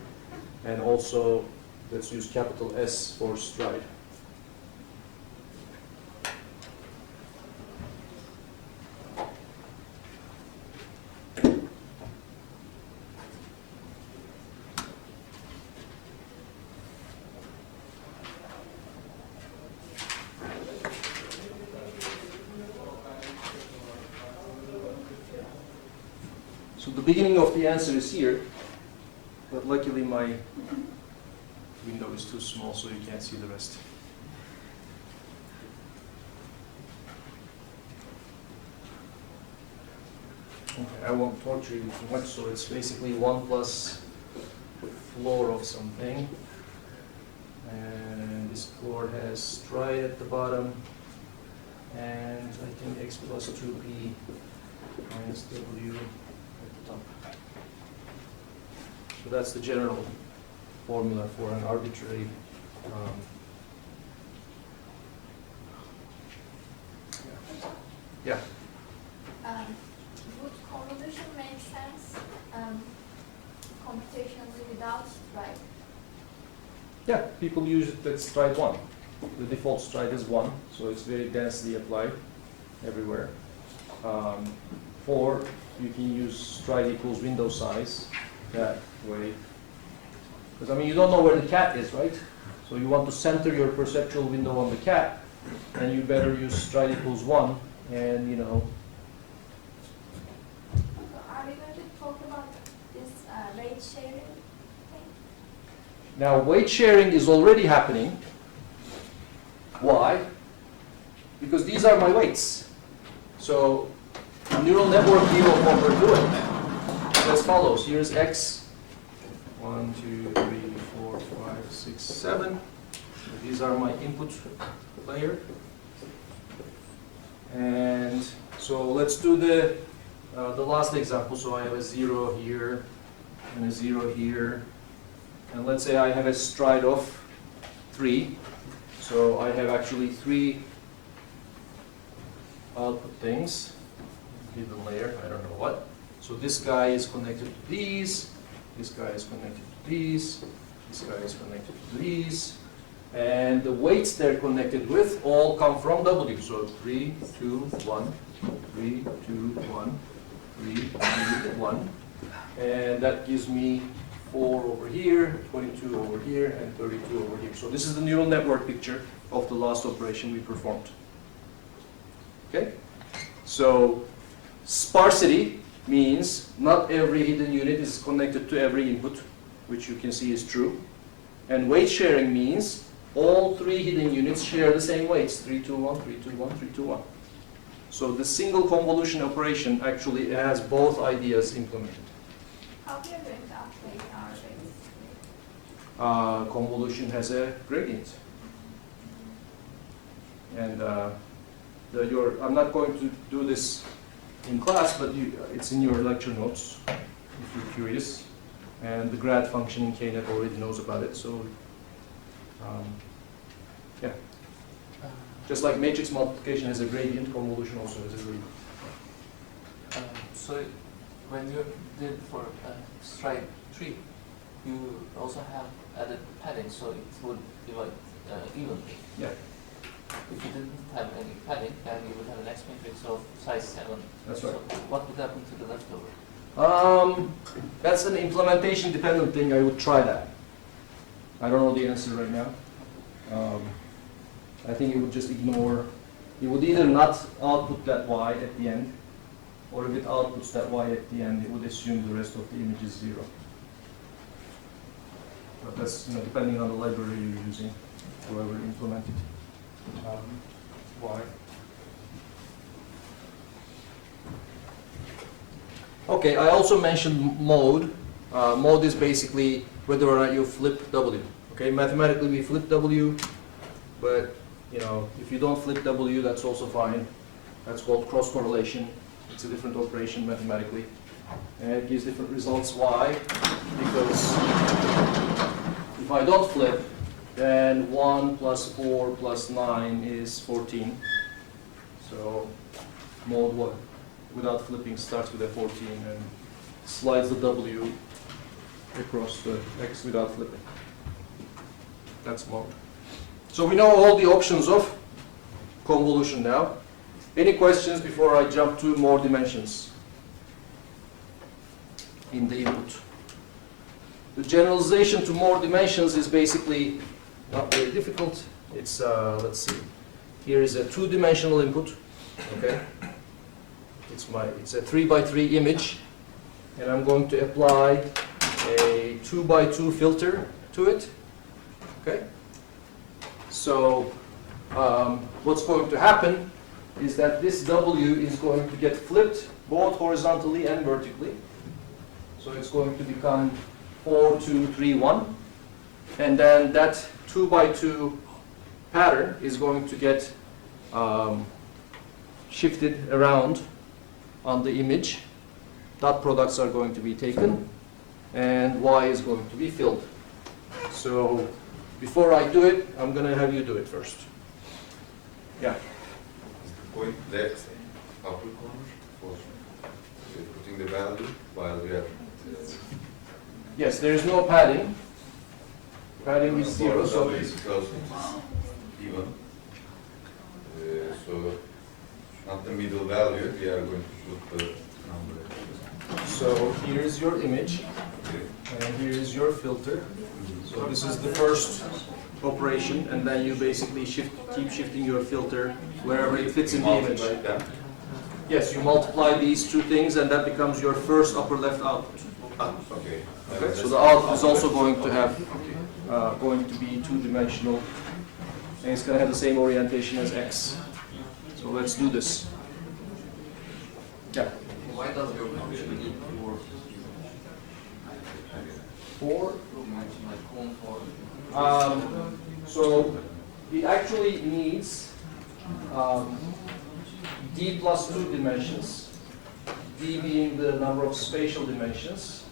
and also let's use capital S for stride. So the beginning of the answer is here, but luckily my window is too small so you can't see the rest. Okay, I won't torture you too much, so it's basically 1 plus floor of something. And this floor has stride at the bottom, and I think X plus 2P minus W. So that's the general formula for an arbitrary yeah. Would convolution make sense computationally without stride? Yeah, people use it at stride 1. The default stride is 1, so it's very densely applied everywhere. Or you can use stride equals window size that way. Because I mean, you don't know where the cat is, right? So you want to center your perceptual window on the cat, and you better use stride equals 1, and you know. So are we going to talk about this weight sharing thing? Now, weight sharing is already happening. Why? Because these are my weights. So, neural network view of what we're doing is as follows. Here's X. 1, 2, 3, 4, 5, 6, 7. These are my input layer. And so let's do the last example. So I have a 0 here and a 0 here. And let's say I have a stride of 3. So I have actually 3 output things. Hidden layer, I don't know what. So this guy is connected to these. This guy is connected to these. This guy is connected to these. And the weights they're connected with all come from W. So 3, 2, 1, 3, 2, 1, 3, 2, 1. And that gives me 4 over here, 22 over here, and 32 over here. So this is the neural network picture of the last operation we performed. Okay? So sparsity means not every hidden unit is connected to every input, which you can see is true. And weight sharing means all three hidden units share the same weights, 3, 2, 1, 3, 2, 1, 3, 2, 1. So the single convolution operation actually has both ideas implemented. How we are going to update our base? Convolution has a gradient. And I'm not going to do this in class, but it's in your lecture notes if you're curious. And the grad function in KNet already knows about it. So yeah, just like matrix multiplication has a gradient, convolution also has a gradient. So when you did for stride 3, you also have added padding, so it would divide evenly. Yeah. If you didn't have any padding, then you would have an X matrix of size 7. That's right. So what would happen to the leftover? That's an implementation dependent thing. I would try that. I don't know the answer right now. I think it would just ignore, it would either not output that Y at the end, or if it outputs that Y at the end, it would assume the rest of the image is 0. But that's depending on the library you're using, whoever implemented Y. Okay, I also mentioned mode. Mode is basically whether or not you flip W. Okay, mathematically we flip W, but if you don't flip W, that's also fine. That's called cross correlation. It's a different operation mathematically, and it gives different results. Why? Because if I don't flip, then 1 plus 4 plus 9 is 14. So mode 1 without flipping starts with a 14 and slides the W across the X without flipping. That's mode. So we know all the options of convolution now. Any questions before I jump to more dimensions in the input? The generalization to more dimensions is basically not very difficult. It's, let's see, here is a 2-dimensional input, okay? It's a 3 by 3 image, and I'm going to apply a 2 by 2 filter to it, okay? So what's going to happen is that this W is going to get flipped both horizontally and vertically. So it's going to become 4, 2, 3, 1. And then that 2 by 2 pattern is going to get shifted around on the image. Dot products are going to be taken, and Y is going to be filled. So before I do it, I'm going to have you do it first. Yeah. Point left upper corner for putting the value while we are. Yes, there is no padding. Padding is 0, so it's because it's even. So not the middle value, we are going to put the number. So here is your image, and here is your filter. So this is the first operation, and then you basically keep shifting your filter wherever it fits in the image. Yes, you multiply these two things, and that becomes your first upper left output. Okay. Okay. So the output is also going to be 2-dimensional, and it's going to have the same orientation as X. So let's do this. Yeah. Why does your function need 4? 4. Like So it actually needs D plus 2 dimensions, D being the number of spatial dimensions.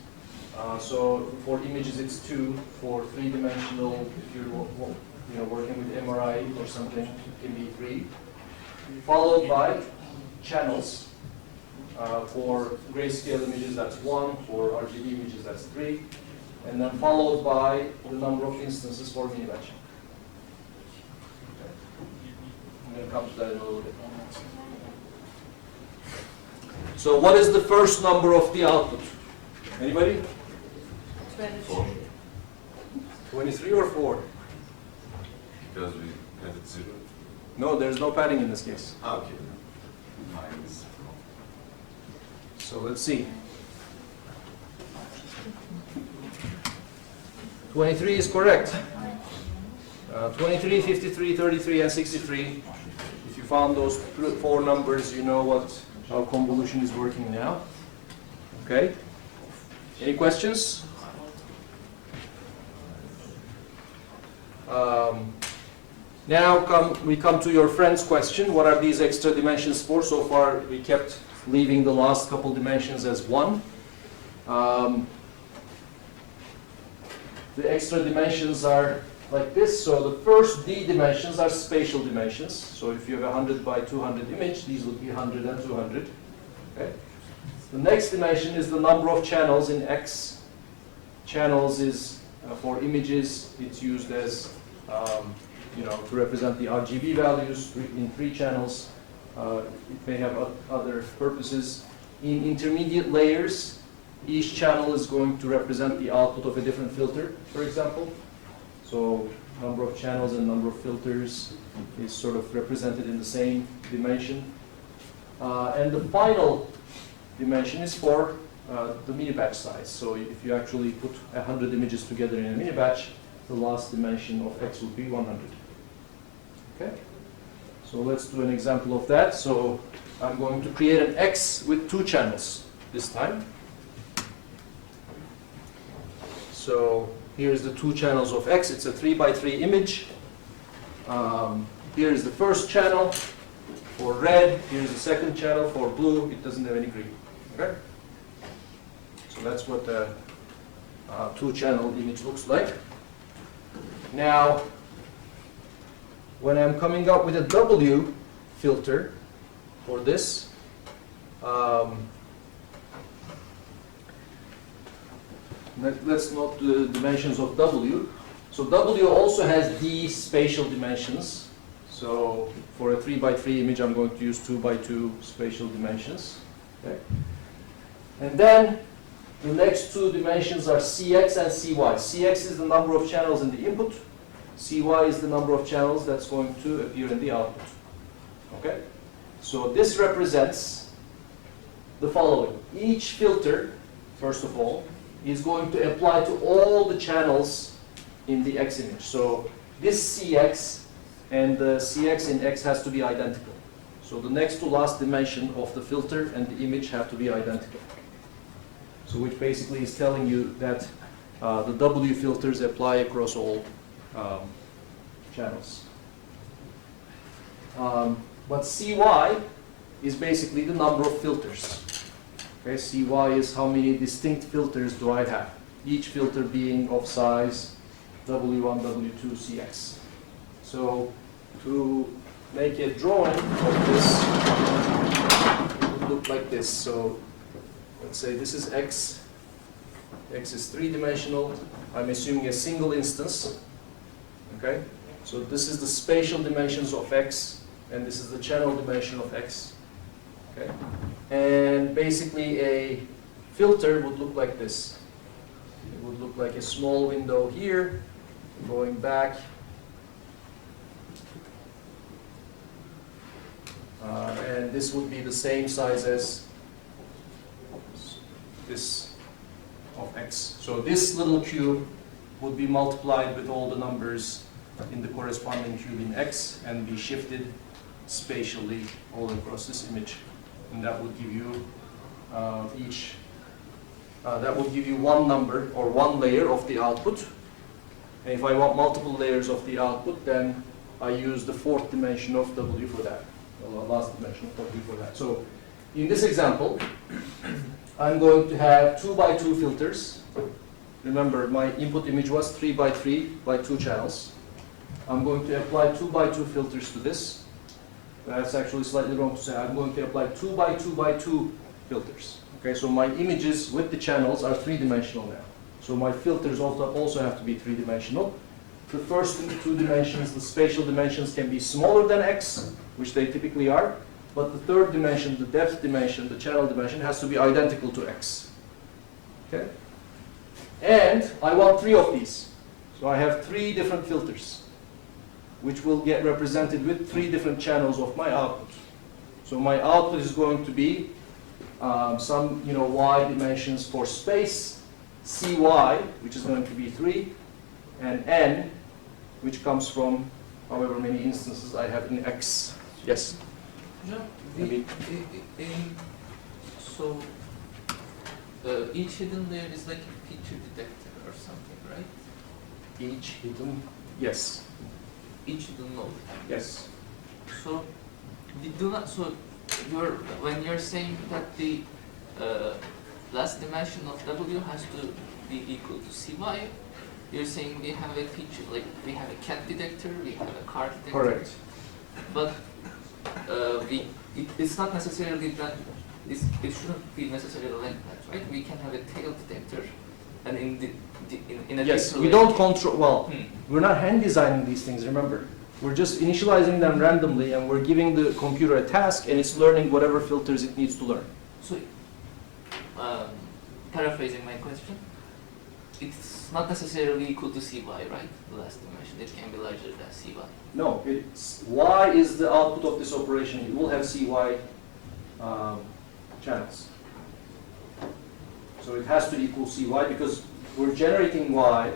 So for images it's 2, for 3-dimensional, if you're working with MRI or something, it can be 3. Followed by channels. For grayscale images that's 1, for RGB images that's 3. And then followed by the number of instances for minimatching. Okay. I'm going to come to that in a little bit. So what is the first number of the output? Anybody? 23. 23 or 4? Because we had it 0. No, there's no padding in this case. Okay. So let's see. 23 is correct. 23, 53, 33, and 63. If you found those four numbers, you know how convolution is working now. Okay? Any questions? Now we come to your friend's question. What are these extra dimensions for? So far, we kept leaving the last couple dimensions as 1. The extra dimensions are like this. So the first D dimensions are spatial dimensions. So if you have a 100 by 200 image, these would be 100 and 200. Okay? The next dimension is the number of channels in X. Channels is for images. It's used as to represent the RGB values in 3 channels. It may have other purposes. In intermediate layers, each channel is going to represent the output of a different filter, for example. So number of channels and number of filters is sort of represented in the same dimension. And the final dimension is for the mini batch size. So if you actually put 100 images together in a mini batch, the last dimension of X would be 100. Okay? So let's do an example of that. So I'm going to create an X with 2 channels this time. So here's the 2 channels of X. It's a 3 by 3 image. Here is the first channel for red. Here's the second channel for blue. It doesn't have any green. Okay? So that's what the 2-channel image looks like. Now, when I'm coming up with a W filter for this, let's note the dimensions of W. So W also has D spatial dimensions. So for a 3 by 3 image, I'm going to use 2 by 2 spatial dimensions. Okay. And then the next 2 dimensions are CX and CY. CX is the number of channels in the input. CY is the number of channels that's going to appear in the output. Okay? So this represents the following. Each filter, first of all, is going to apply to all the channels in the X image. So this CX and the CX in X has to be identical. So the next to last dimension of the filter and the image have to be identical. So which basically is telling you that the W filters apply across all channels. But CY is basically the number of filters. Okay, CY is how many distinct filters do I have, each filter being of size W1, W2, CX. So to make a drawing of this, it would look like this. So let's say this is X. X is 3-dimensional. I'm assuming a single instance. Okay? So this is the spatial dimensions of X, and this is the channel dimension of X. Okay? And basically a filter would look like this. It would look like a small window here, going back. And this would be the same size as this of X. So this little cube would be multiplied with all the numbers in the corresponding cube in X and be shifted spatially all across this image. And that would give you that would give you one number or one layer of the output. And if I want multiple layers of the output, then I use the 4th dimension of W for that, or the last dimension of W for that. So in this example, I'm going to have 2 by 2 filters. Remember, my input image was 3 by 3 by 2 channels. I'm going to apply 2 by 2 filters to this. That's actually slightly wrong to say. I'm going to apply 2 by 2 by 2 filters. Okay, so my images with the channels are 3-dimensional now. So my filters also have to be 3-dimensional. The first 2 dimensions, the spatial dimensions, can be smaller than X, which they typically are. But the 3rd dimension, the depth dimension, the channel dimension, has to be identical to X. Okay? And I want 3 of these. So I have 3 different filters, which will get represented with 3 different channels of my output. So my output is going to be some y dimensions for space, cy, which is going to be 3, and n, which comes from however many instances I have in X. Yes? No, Maybe. so each hidden layer is like a feature detector or something, right? Each hidden, yes, Each hidden node. yes. So we do not. So when you're saying that the last dimension of W has to be equal to Cy, you're saying we have a feature like we have a cat detector, we have a car detector. Correct. But it's not necessarily that. It shouldn't be necessarily like that, right? We can have a tail detector, and in a Yes, deeper we layer- don't control, well, Hmm. we're not hand designing these things, remember. We're just initializing them randomly and we're giving the computer a task and it's learning whatever filters it needs to learn. So, paraphrasing my question, it's not necessarily equal to Cy, right? The last dimension, it can be larger than Cy. No, Y is the output of this operation. It will have CY channels. So it has to equal CY because we're generating Y.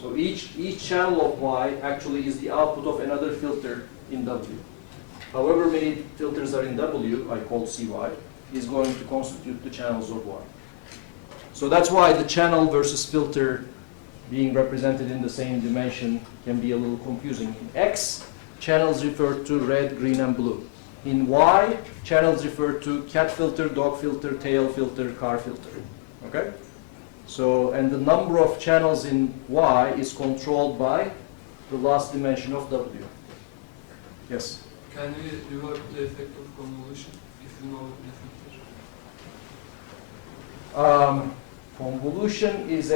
So each channel of Y actually is the output of another filter in W. However many filters are in W, I call CY, is going to constitute the channels of Y. So that's why the channel versus filter being represented in the same dimension can be a little confusing. In X, channels refer to red, green, and blue. In Y, channels refer to cat filter, dog filter, tail filter, car filter. Okay? So, and the number of channels in Y is controlled by the last dimension of W. Yes? Can we revert the effect of convolution if you know the feature? Convolution is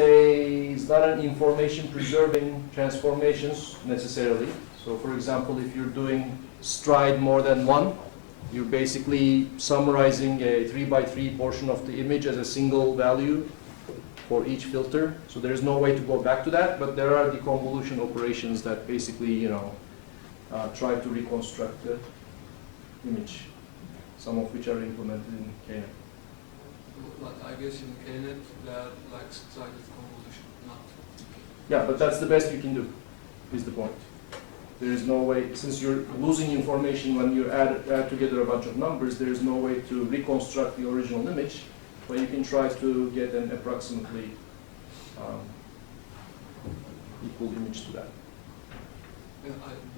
not an information preserving transformations necessarily. So for example, if you're doing stride more than one, you're basically summarizing a 3x3 portion of the image as a single value for each filter. So there's no way to go back to that, but there are the convolution operations that basically, try to reconstruct the image, some of which are implemented in KNet. But I guess in KNet they are like strided convolution, not. Yeah, but that's the best you can do, is the point. There is no way, since you're losing information when you add together a bunch of numbers, there is no way to reconstruct the original image, but you can try to get an approximately equal image to that. They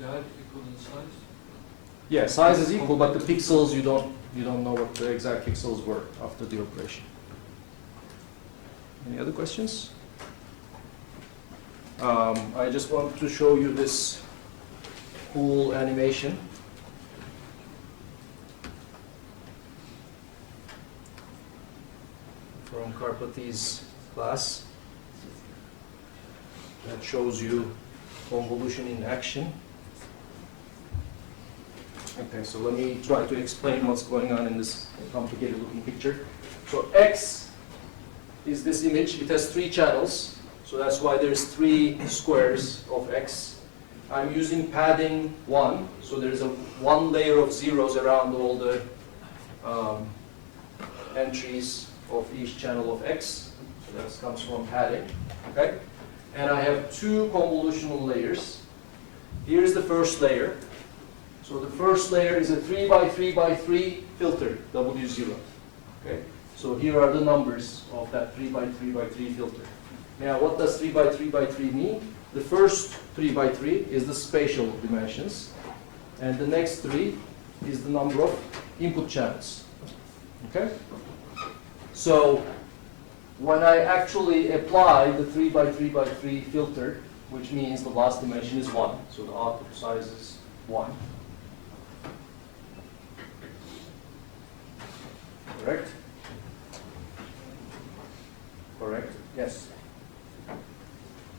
are equal in size. Yeah, size is equal, but the pixels, you don't know what the exact pixels were after the operation. Any other questions? I just want to show you this cool animation. From Karpathy's class that shows you convolution in action. Okay, so let me try to explain what's going on in this complicated looking picture. So X is this image. It has 3 channels, so that's why there's 3 squares of X. I'm using padding 1, so there's a 1 layer of zeros around all the entries of each channel of X. So that comes from padding, okay? And I have 2 convolutional layers. Here's the first layer. So the first layer is a 3x3x3 filter, W0. Okay? So here are the numbers of that 3x3x3 filter. Now what does 3x3x3 mean? The first 3x3 is the spatial dimensions, and the next 3 is the number of input channels. Okay? So when I actually apply the 3x3x3 filter, which means the last dimension is 1, so the output size is 1. Correct? Correct? Yes.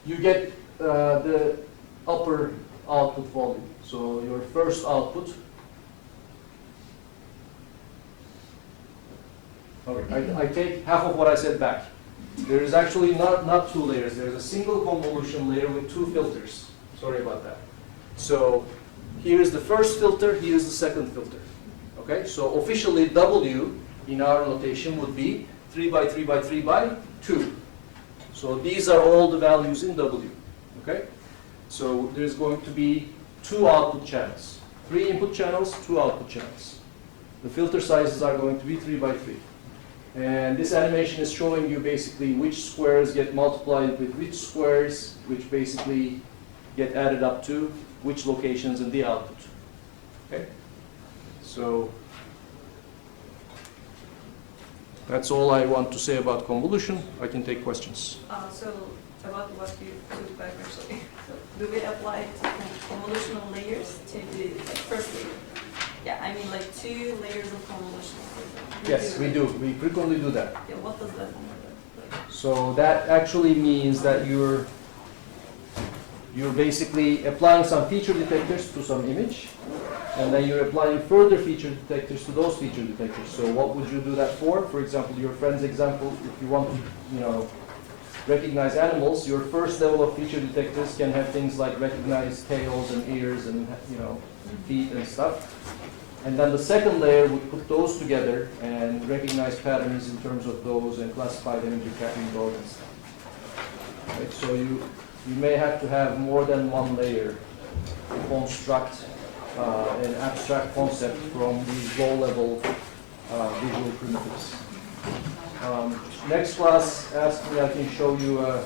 You get the upper output volume. So your first output. Okay, I take half of what I said back. There is actually not 2 layers. There is a single convolution layer with 2 filters. Sorry about that. So here's the first filter, here's the second filter. Okay, so officially W in our notation would be 3 by 3 by 3 by 2. So these are all the values in W. Okay, so there's going to be 2 output channels, 3 input channels, 2 output channels. The filter sizes are going to be 3 by 3. And this animation is showing you basically which squares get multiplied with which squares, which basically get added up to which locations in the output. Okay? So that's all I want to say about convolution. I can take questions. So about what you took back actually. So do we apply convolutional layers to the first layer? Yeah, I mean like 2 layers of convolution. Yes, we do. We frequently do that. Yeah, what does that mean? Like, So that actually means that you're basically applying some feature detectors to some image, and then you're applying further feature detectors to those feature detectors. So what would you do that for? For example, your friend's example, if you want to, recognize animals, your first level of feature detectors can have things like recognize tails and ears and, feet and stuff. And then the second layer would put those together and recognize patterns in terms of those and classify them into categories and stuff. Right? So you may have to have more than one layer to construct an abstract concept from these low-level visual primitives. Next class asked me I can show you a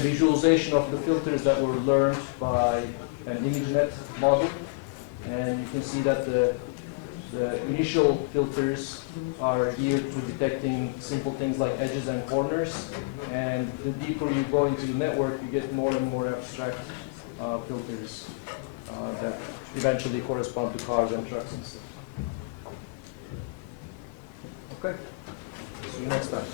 visualization of the filters that were learned by an ImageNet model. And you can see that the initial filters are geared to detecting simple things like edges and corners. And the deeper you go into the network, you get more and more abstract filters that eventually correspond to cars and trucks and stuff. Okay. See you next time.